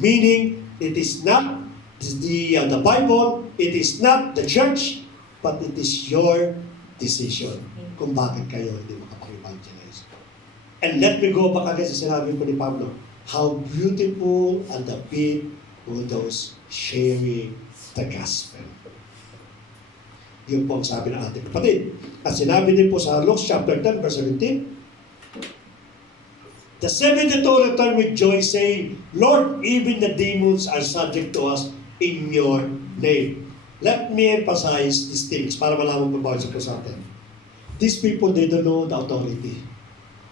Meaning, it is not the Bible, it is not the church, but it is your decision kung bakit kayo hindi makapag-evangelize. And let me go back again sa sinabi po ni Pablo, how beautiful and the feet of those sharing the gospel. Yun po ang sabi ng ating kapatid. At sinabi din po sa Luke chapter 10 verse 17, the 72 returned with joy, saying, Lord, even the demons are subject to us in your name. Let me emphasize these things para malaman po bawat sa atin. These people, they don't know the authority.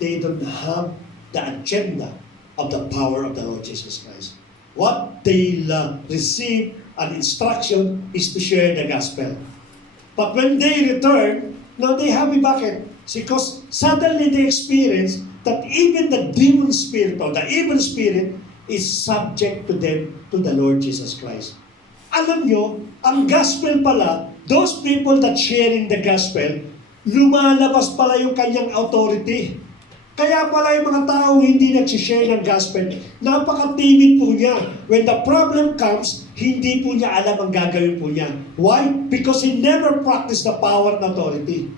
They don't have the agenda of the power of the Lord Jesus Christ. What they receive an instruction is to share the gospel. But when they return, now they have a bucket. Because suddenly they experience that even the demon spirit or the evil spirit is subject to them, to the Lord Jesus Christ. Alam nyo, ang gospel pala, those people that sharing the gospel, lumalabas pala yung kanyang authority. Kaya pala yung mga tao hindi nagsishare ng gospel, napaka-timid po niya. When the problem comes, hindi po niya alam ang gagawin po niya. Why? Because he never practiced the power and authority.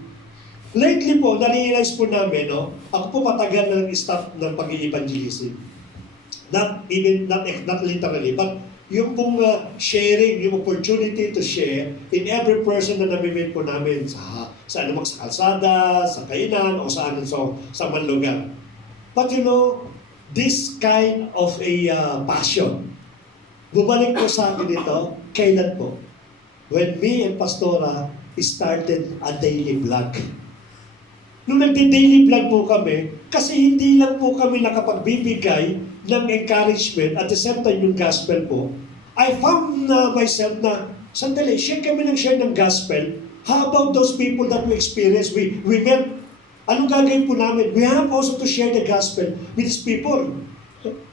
Lately po, na-realize po namin, no, ako po matagal na nag-start ng pag-i-evangelism. Not literally, but yung pong sharing, yung opportunity to share in every person na nami-meet po namin sa anumang sa kalsada, sa kainan, o sa man lugar. But you know, this kind of a passion, bumalik po sa akin ito, kailan po? When me and Pastora started a daily vlog. Nung nagdi-daily vlog po kami, kasi hindi lang po kami nakapagbibigay ng encouragement at the same time yung gospel po, I found myself na, sandali, share kami ng gospel. How about those people that we experience? We met, anong gagawin po namin? We have also to share the gospel with these people.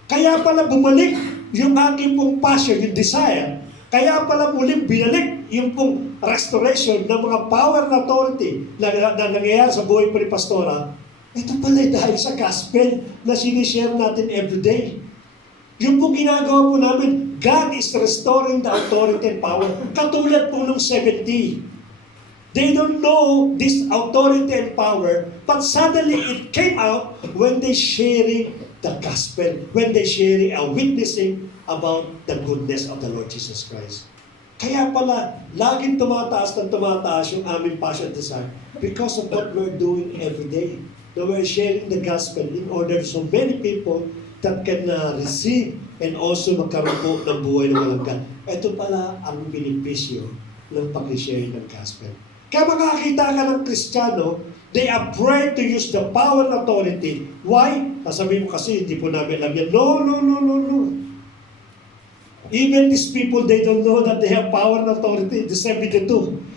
Kaya pala bumalik yung aking pong passion, yung desire. Kaya pala muling binalik yung pong restoration ng mga power and authority na nangyayari sa buhay po ni Pastora. Ito pala dahil sa gospel na sinishare natin everyday. Yung pong ginagawa po namin, God is restoring the authority and power. Katulad po nung 70. They don't know this authority and power, but suddenly it came out when they sharing the gospel, when they sharing and witnessing about the goodness of the Lord Jesus Christ. Kaya pala, laging tumataas yung aming passion desire because of what we're doing every day. So we're sharing the gospel in order so many people that can receive and also magkaroon po ng buhay na walang God. Ito pala ang benepisyo ng pag-share ng gospel. Kaya makakita ka ng Kristiyano, they are afraid to use the power and authority. Why? Sasabihin mo kasi, hindi po namin alam yan. No, no, no, no, no. Even these people, they don't know that they have power and authority. The 72.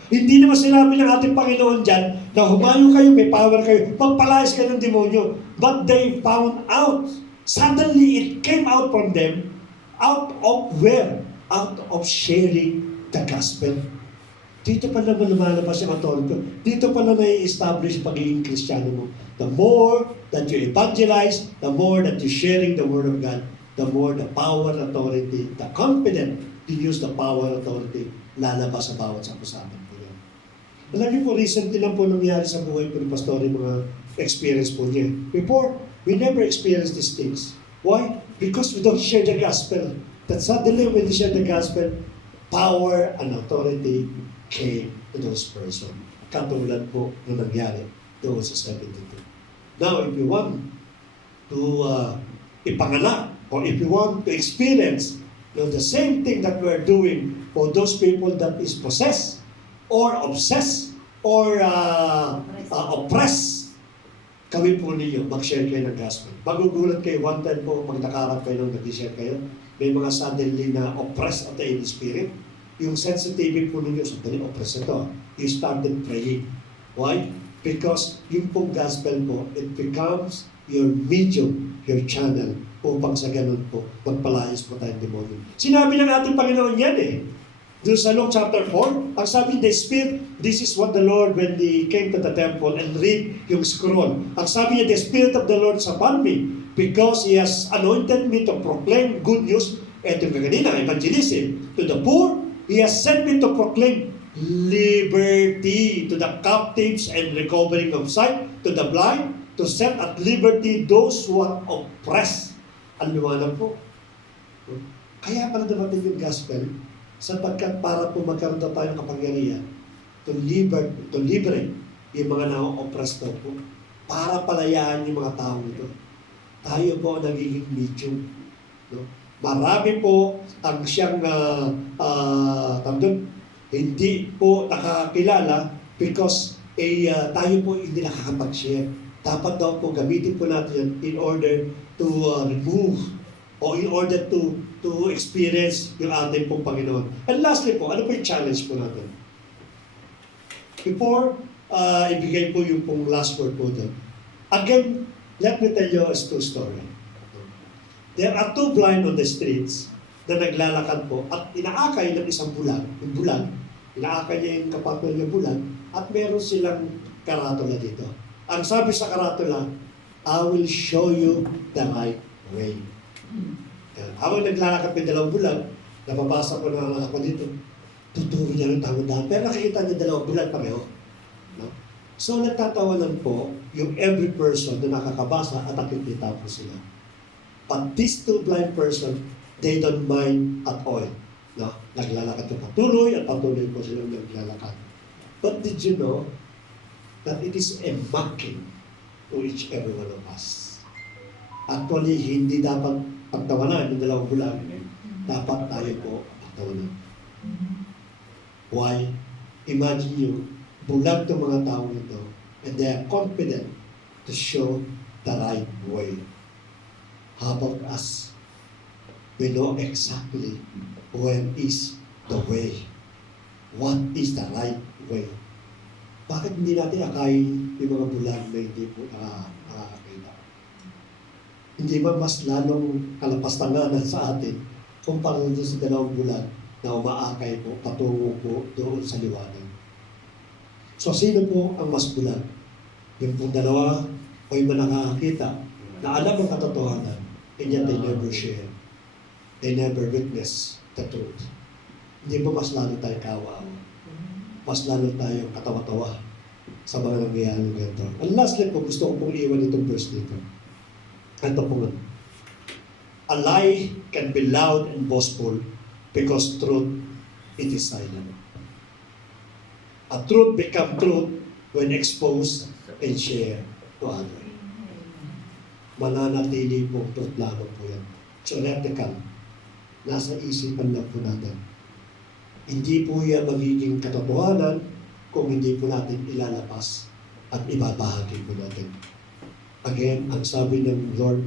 Hindi naman sinabi ng ating Panginoon dyan na humayo kayo, may power kayo, pagpalayas kayo ng demonyo. But they found out. Suddenly, it came out from them. Out of where? Out of sharing the gospel. Dito pala lumalabas yung authority. Dito pala na-establish pagiging Kristiyano mo. The more that you evangelize, the more that you're sharing the Word of God, the more the power, authority, the confident to use the power, authority, lalabas sa bawat sapo-sapo po yan. Alam niyo po, recently lang po nangyari sa buhay po ni Pastor yung mga experience po niya. Before, we never experienced these things. Why? Because we don't share the gospel. That suddenly when we share the gospel, power and authority came to those persons. Katulad po na nangyari doon sa 72. Now, if you want to ipanganak, or if you want to experience the same thing that we're doing for those people that is possessed, or obsessed, or oppressed, kami po ninyo, mag-share kayo ng gospel. Magugulat kayo, one time po, pag nakarap kayo nung nag-share kayo, may mga suddenly na oppressed of the evil spirit. Yung sensitivity po ninyo, sandali, oppressed ito. You started praying. Why? Because yung pong gospel po, it becomes your medium, your channel, upang sa ganun po, magpalayas po tayong demonyo. Sinabi ng ating Panginoon yan eh. Doon sa Luke chapter 4, ang sabi the Spirit, this is what the Lord, when He came to the temple and read yung scroll, ang sabi niya, the Spirit of the Lord is upon me, because He has anointed me to proclaim good news, eto yung kanina, evangelism, to the poor, He has sent me to proclaim liberty to the captives and recovering of sight, to the blind, to set at liberty those who are oppressed. Ang liwanag po. Kaya pala dumating yung gospel, sapagkat para po magkaroon na tayong kapangyarihan to liberate yung mga na-oppressed po, para palayaan yung mga tao ito. Tayo po ang nagiging medium. No? Marami po ang siyang hindi po nakakilala because tayo po hindi nakakapag-share. Dapat daw po gamitin po natin yan in order to remove o in order to experience yung ating pong Panginoon. And lastly po, ano po yung challenge po natin? Before ibigay po yung pong last word po doon. Again, let me tell you a true story. There are two blind on the streets na naglalakad po at inaakay ng isang bulag, yung bulag, inaakay niya yung kapatid niya bulag at meron silang karatula dito. Ang sabi sa karatula, I will show you the right way. Habang naglalakad ng dalawang bulag, napapasa ko na ako dito, tuturo niya ng tama-tama, pero nakikita niya dalawang bulag pareho. No? So nagtatawanan po yung every person na nakakabasa at nakikita po sila. But these two blind person, they don't mind at all. No? Naglalakad yung patuloy at patuloy po silang naglalakad. But did you know that it is a mocking to each every one of us? Actually, hindi dapat pagtawanan yung dalawang bulag. Dapat tayo po pagtawanan. Why? Imagine you, bulag itong mga tao nito and they are confident to show the right way. How about us? We know exactly where is the way. What is the right way? Bakit hindi natin akayin yung mga bulag na hindi po nakakakita? Hindi ba mas lalong kalapastanganan sa atin kumpara doon sa dalawang bulag na umaakay po, patungo po doon sa liwanag? So sino po ang mas bulag? Yung pong dalawa o yung nakakakita na alam ang katotohanan and yet they never share. They never witness the truth. Hindi ba mas lalo tayong kawawa? Mas lalo tayong katawa-tawa sa mga nangyayari ng ganito. And lastly po, gusto ko pong iwan itong verse dito. Ito po nga. A lie can be loud and boastful because truth, it is silent. A truth become truth when exposed and shared to others. Mananatili po, truth lamang po yan. Theoretical. Nasa isipan lang po natin. Hindi po yan magiging katotohanan kung hindi po natin ilalabas at ibabahagi po natin. Again, ang sabi ng Lord,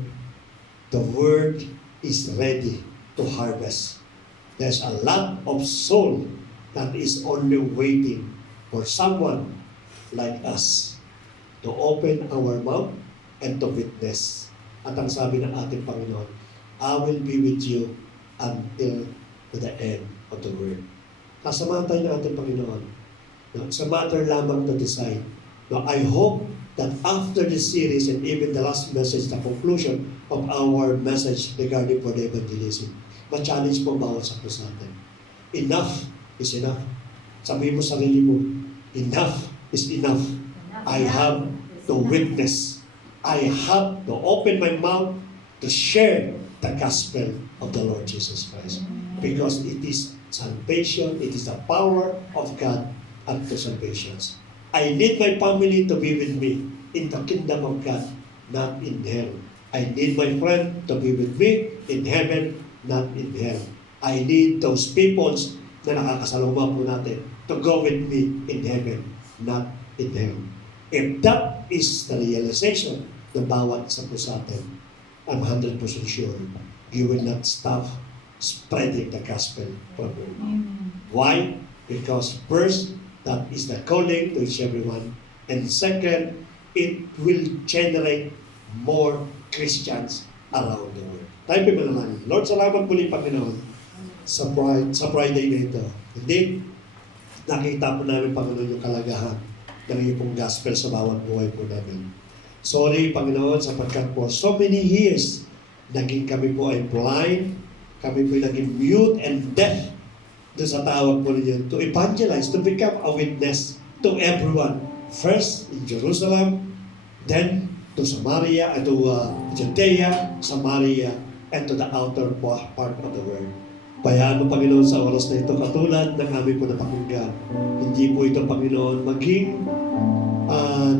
the word is ready to harvest. There's a lot of soul that is only waiting for someone like us to open our mouth and to witness. At ang sabi ng ating Panginoon, I will be with you until to the end of the world. Kasamahan tayo ng ating Panginoon. No, it's a matter lamang to decide. No, I hope that after this series and even the last message, the conclusion of our message regarding for the evangelism, ma-challenge po bawat sa puso natin. Enough is enough. Sabihin mo sarili mo, enough is enough. I have to witness. I have to open my mouth to share the gospel of the Lord Jesus Christ. Because it is salvation, it is the power of God unto salvation. I need my family to be with me in the kingdom of God, not in hell. I need my friend to be with me in heaven, not in hell. I need those peoples na nakakasaluma po natin to go with me in heaven, not in hell. If that is the realization ng bawat isa po sa atin, I'm 100% sure you will not stop spreading the gospel from your mouth. Why? Because first, that is the calling to each everyone. And second, it will generate more Christians around the world. Tayo po manalangin. Lord, salamat muli, Panginoon, sa Friday na ito. Hindi, nakita po namin, Panginoon, yung kalagahan ng iyong pong gospel sa bawat buhay po namin. Sorry, Panginoon, sapagkat for so many years, naging kami po ay blind, kami po ay naging mute and deaf doon sa tawag po ninyo to evangelize, to become a witness to everyone. First in Jerusalem, then to Samaria, to Judea, Samaria, and to the outer part of the world. Bayaan mo, Panginoon, sa oras na ito, katulad ng aming po napakinggan. Hindi po ito, Panginoon, maging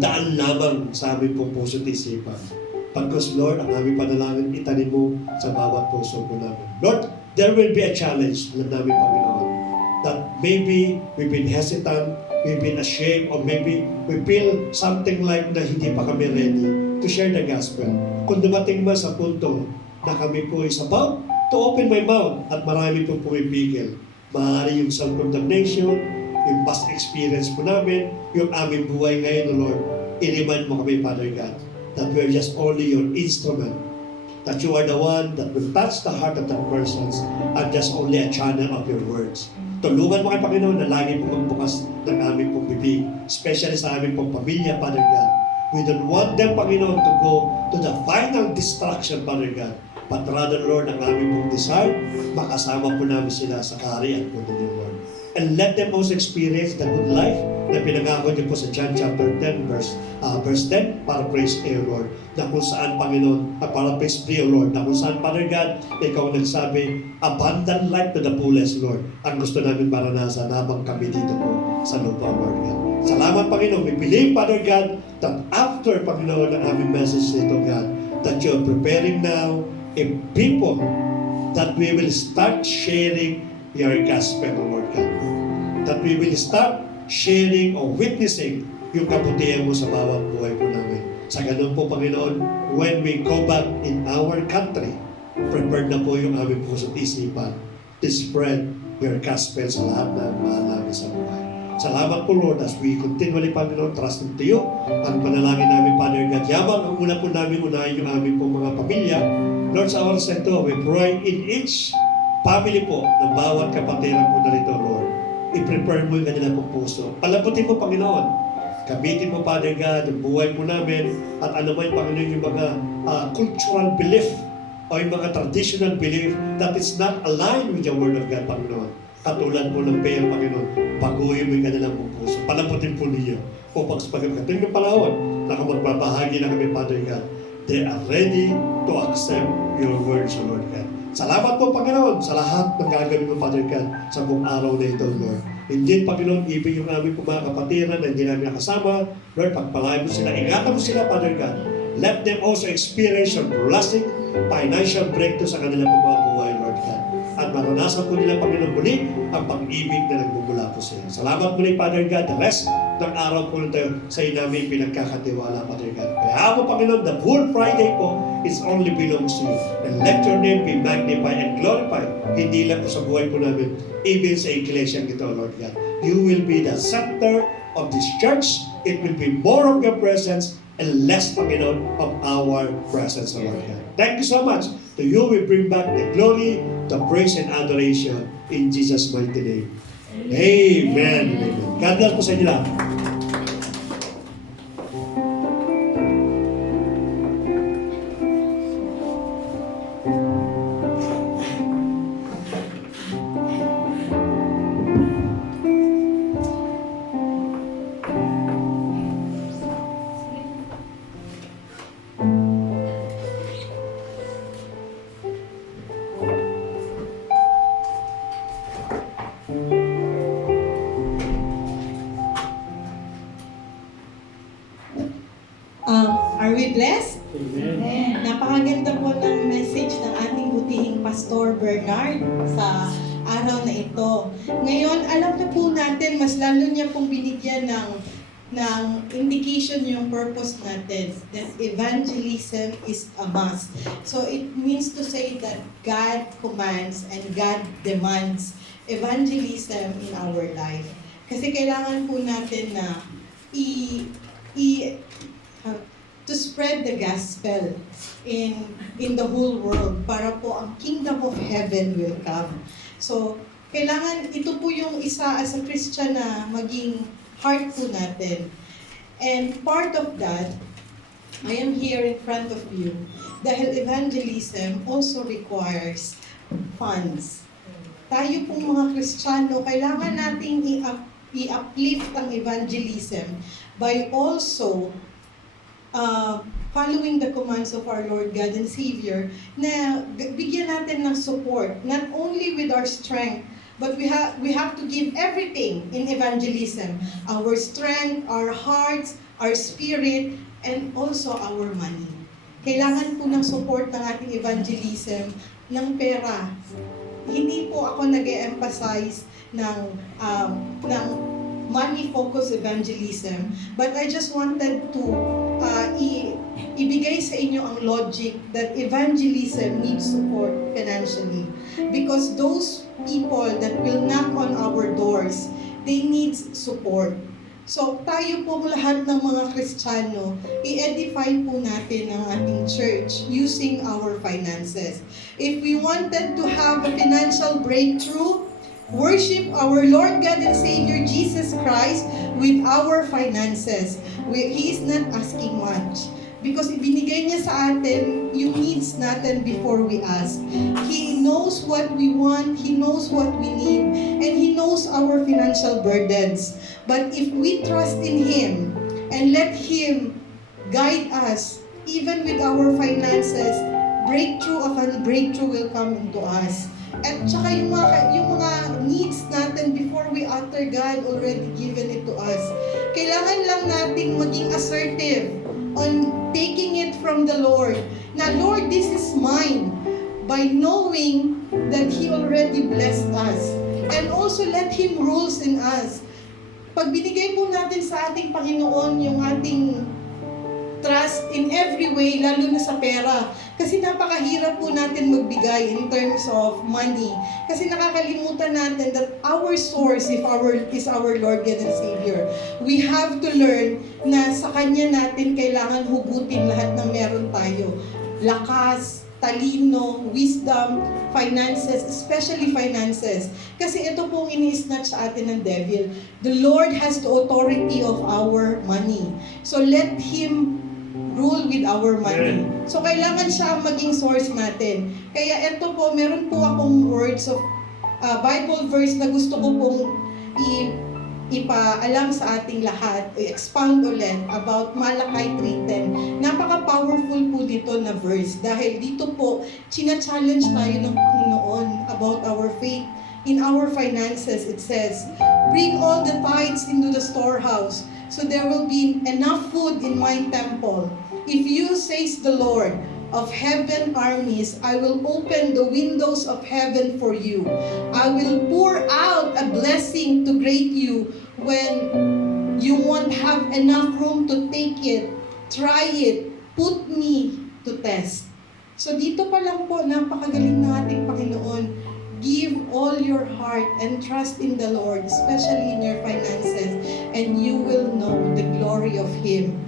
daan lamang sa aming pong puso at isipan. Pagkos, Lord, ang aming panalangin, itanim mo sa bawat puso po namin. Lord, there will be a challenge, alam namin, Panginoon, that maybe we've been hesitant, we've been ashamed, or maybe we feel something like na hindi pa kami ready to share the gospel. Kung dumating man sa punto na kami po is about to open my mouth at marami po pumipigil, maaari yung self-condemnation, yung past experience po namin, yung aming buhay ngayon, Lord, i-remind mo kami, Father God, that we're just only your instrument, that you are the one that will touch the heart of that person and just only a channel of your words. Tulungan mo kay Panginoon na lagi pong magbukas ng aming pong bibig, especially sa aming pong pamilya, Father God. We don't want them, Panginoon, to go to the final destruction, Father God. But rather, Lord, ang aming pong desire, makasama po namin sila sa kaharian po ninyo, Lord. And let them also experience the good life na pinangako niyo po sa John chapter 10, verse 10, para praise you, Lord, na kung saan, Panginoon, para praise you, Lord, na kung saan, Father God, ikaw nagsabi, abundant life to the fullest, Lord, ang gusto namin maranasan habang kami dito po sa lupa, Lord God. Salamat, Panginoon. We believe, Father God, that after, Panginoon, ang aming message nito, God, that you are preparing now a people that we will start sharing your gospel, Lord God. That we will start sharing or witnessing yung kabutihan mo sa bawat buhay po namin. Sa ganun po, Panginoon, when we go back in our country, prepared na po yung aming puso at isipan to spread your gospel sa lahat ng mahal namin sa buhay. Salamat po, Lord, as we continually, Panginoon, trust into you. Ang panalangin namin, Father God, yabang ang una po namin unahin yung aming po mga pamilya. Lord, sa oras na ito, we pray in each family po ng bawat kapatiran po na rito, Lord. I-prepare mo yung kanilang pong puso. Palabutin mo, Panginoon. Gamitin mo, Father God, yung buhay mo namin at ano man, Panginoon, yung mga cultural belief o yung mga traditional belief that is not aligned with the Word of God, Panginoon. Katulad po ng prayer, Panginoon, baguhin mo yung kanilang pong puso. Palabutin po ninyo. O pagkakating ng panahon na magbabahagi na kami, Father God, they are ready to accept your words, Lord God. Salamat po, Panginoon, sa lahat ng gagawin mo, Father God, sa buong araw na ito, Lord. Hindi, Panginoon, ibig yung aming mga kapatiran na hindi namin nakasama. Lord, pagpalain mo sila, ingatan mo sila, Father God. Let them also experience your blessing, financial breakthrough sa kanilang mga buhay, Lord God. At maranasan po nila, Panginoon, muli ang pag-ibig na nagbubula po sa iyo. Salamat muli, Father God. The rest ng araw po tayo sa iyo namin pinagkakatiwala, Father God. Kaya po, Panginoon, the whole Friday po is only belongs to you. And let your name be magnified and glorified. Hindi lang po sa buhay po namin, even sa iglesia ito, Lord God. You will be the center of this church. It will be more of your presence and less, Panginoon, of our presence, Lord God. Thank you so much. To you we bring back the glory, the praise, and adoration in Jesus' mighty name. Amen. Amen. God bless po sa inyo lahat. Are we blessed? Amen. Napakaganda po ng message ng ating butihing Pastor Bernard sa araw na ito. Ngayon, alam na po natin, mas lalo niya pong binigyan ng indication yung purpose natin, that evangelism is a must. So it means to say that God commands and God demands evangelism in our life. Kasi kailangan po natin na to spread the gospel in the whole world para po ang kingdom of heaven will come. So, kailangan ito po yung isa as a Christian na maging heart po natin. And part of that, I am here in front of you dahil evangelism also requires funds. Tayo pong mga Kristiyano, kailangan nating i-uplift ang evangelism by also following the commands of our Lord God and Savior, na bigyan natin ng support, not only with our strength, but we have to give everything in evangelism. Our strength, our hearts, our spirit, and also our money. Kailangan po ng support ng ating evangelism ng pera. Hindi po ako nag-e-emphasize ng money-focused evangelism, but I just wanted to ibigay sa inyo ang logic that evangelism needs support financially. Because those people that will knock on our doors, they need support. So tayo po lahat ng mga Kristiyano, i-edify po natin ang ating church using our finances. If we wanted to have a financial breakthrough, worship our Lord God and Savior Jesus Christ with our finances. He is not asking much. Because ibinigay niya sa atin yung needs natin before we ask. He knows what we want, He knows what we need, and He knows our financial burdens. But if we trust in Him and let Him guide us, even with our finances, breakthrough upon breakthrough will come into us. At saka yung mga needs natin before we utter, God already given it to us. Kailangan lang nating maging assertive on taking it from the Lord. Na, Lord, this is mine. By knowing that He already blessed us. And also let Him rules in us. Pag binigay po natin sa ating Panginoon yung ating trust in every way, lalo na sa pera. Kasi napakahirap po natin magbigay in terms of money. Kasi nakakalimutan natin that our source is our Lord God and Savior. We have to learn na sa Kanya natin kailangan hugutin lahat ng meron tayo. Lakas, talino, wisdom, finances, especially finances. Kasi ito pong ini-snatch sa atin ng devil. The Lord has the authority of our money. So let Him rule with our money. So, kailangan siya ang maging source natin. Kaya ito po, meron po akong words of Bible verse na gusto ko pong ipaalam sa ating lahat, i-expound ulit about Malachi 3:10. Napaka-powerful po dito na verse dahil dito po, china-challenge tayo ng Panginoon about our faith. In our finances, it says, bring all the tithes into the storehouse, so there will be enough food in my temple. If you, says the Lord, of heaven armies, I will open the windows of heaven for you. I will pour out a blessing to greet you when you won't have enough room to take it. Try it. Put me to test. So dito pa lang po, napakagaling ng ating Panginoon. Give all your heart and trust in the Lord, especially in your finances, and you will know the glory of Him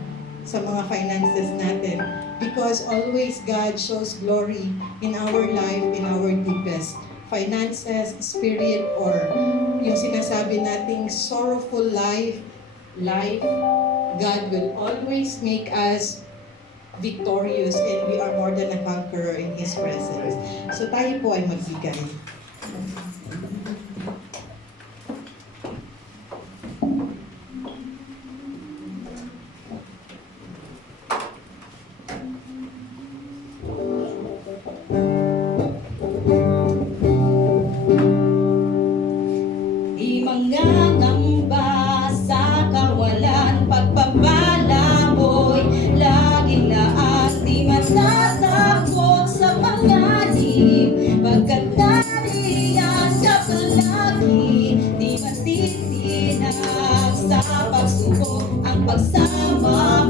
sa mga finances natin. Because always God shows glory in our life, in our deepest. Finances, spirit, or yung sinasabi nating sorrowful life, God will always make us victorious, and we are more than a conqueror in His presence. So tayo po ay magbigay. Di mangangamba sa kawalan, pagpapalaboy laging laas. Di matatakot sa panganib, pagkat nariyan ka palagi. Di matitinag sa pagsubok ang pagsama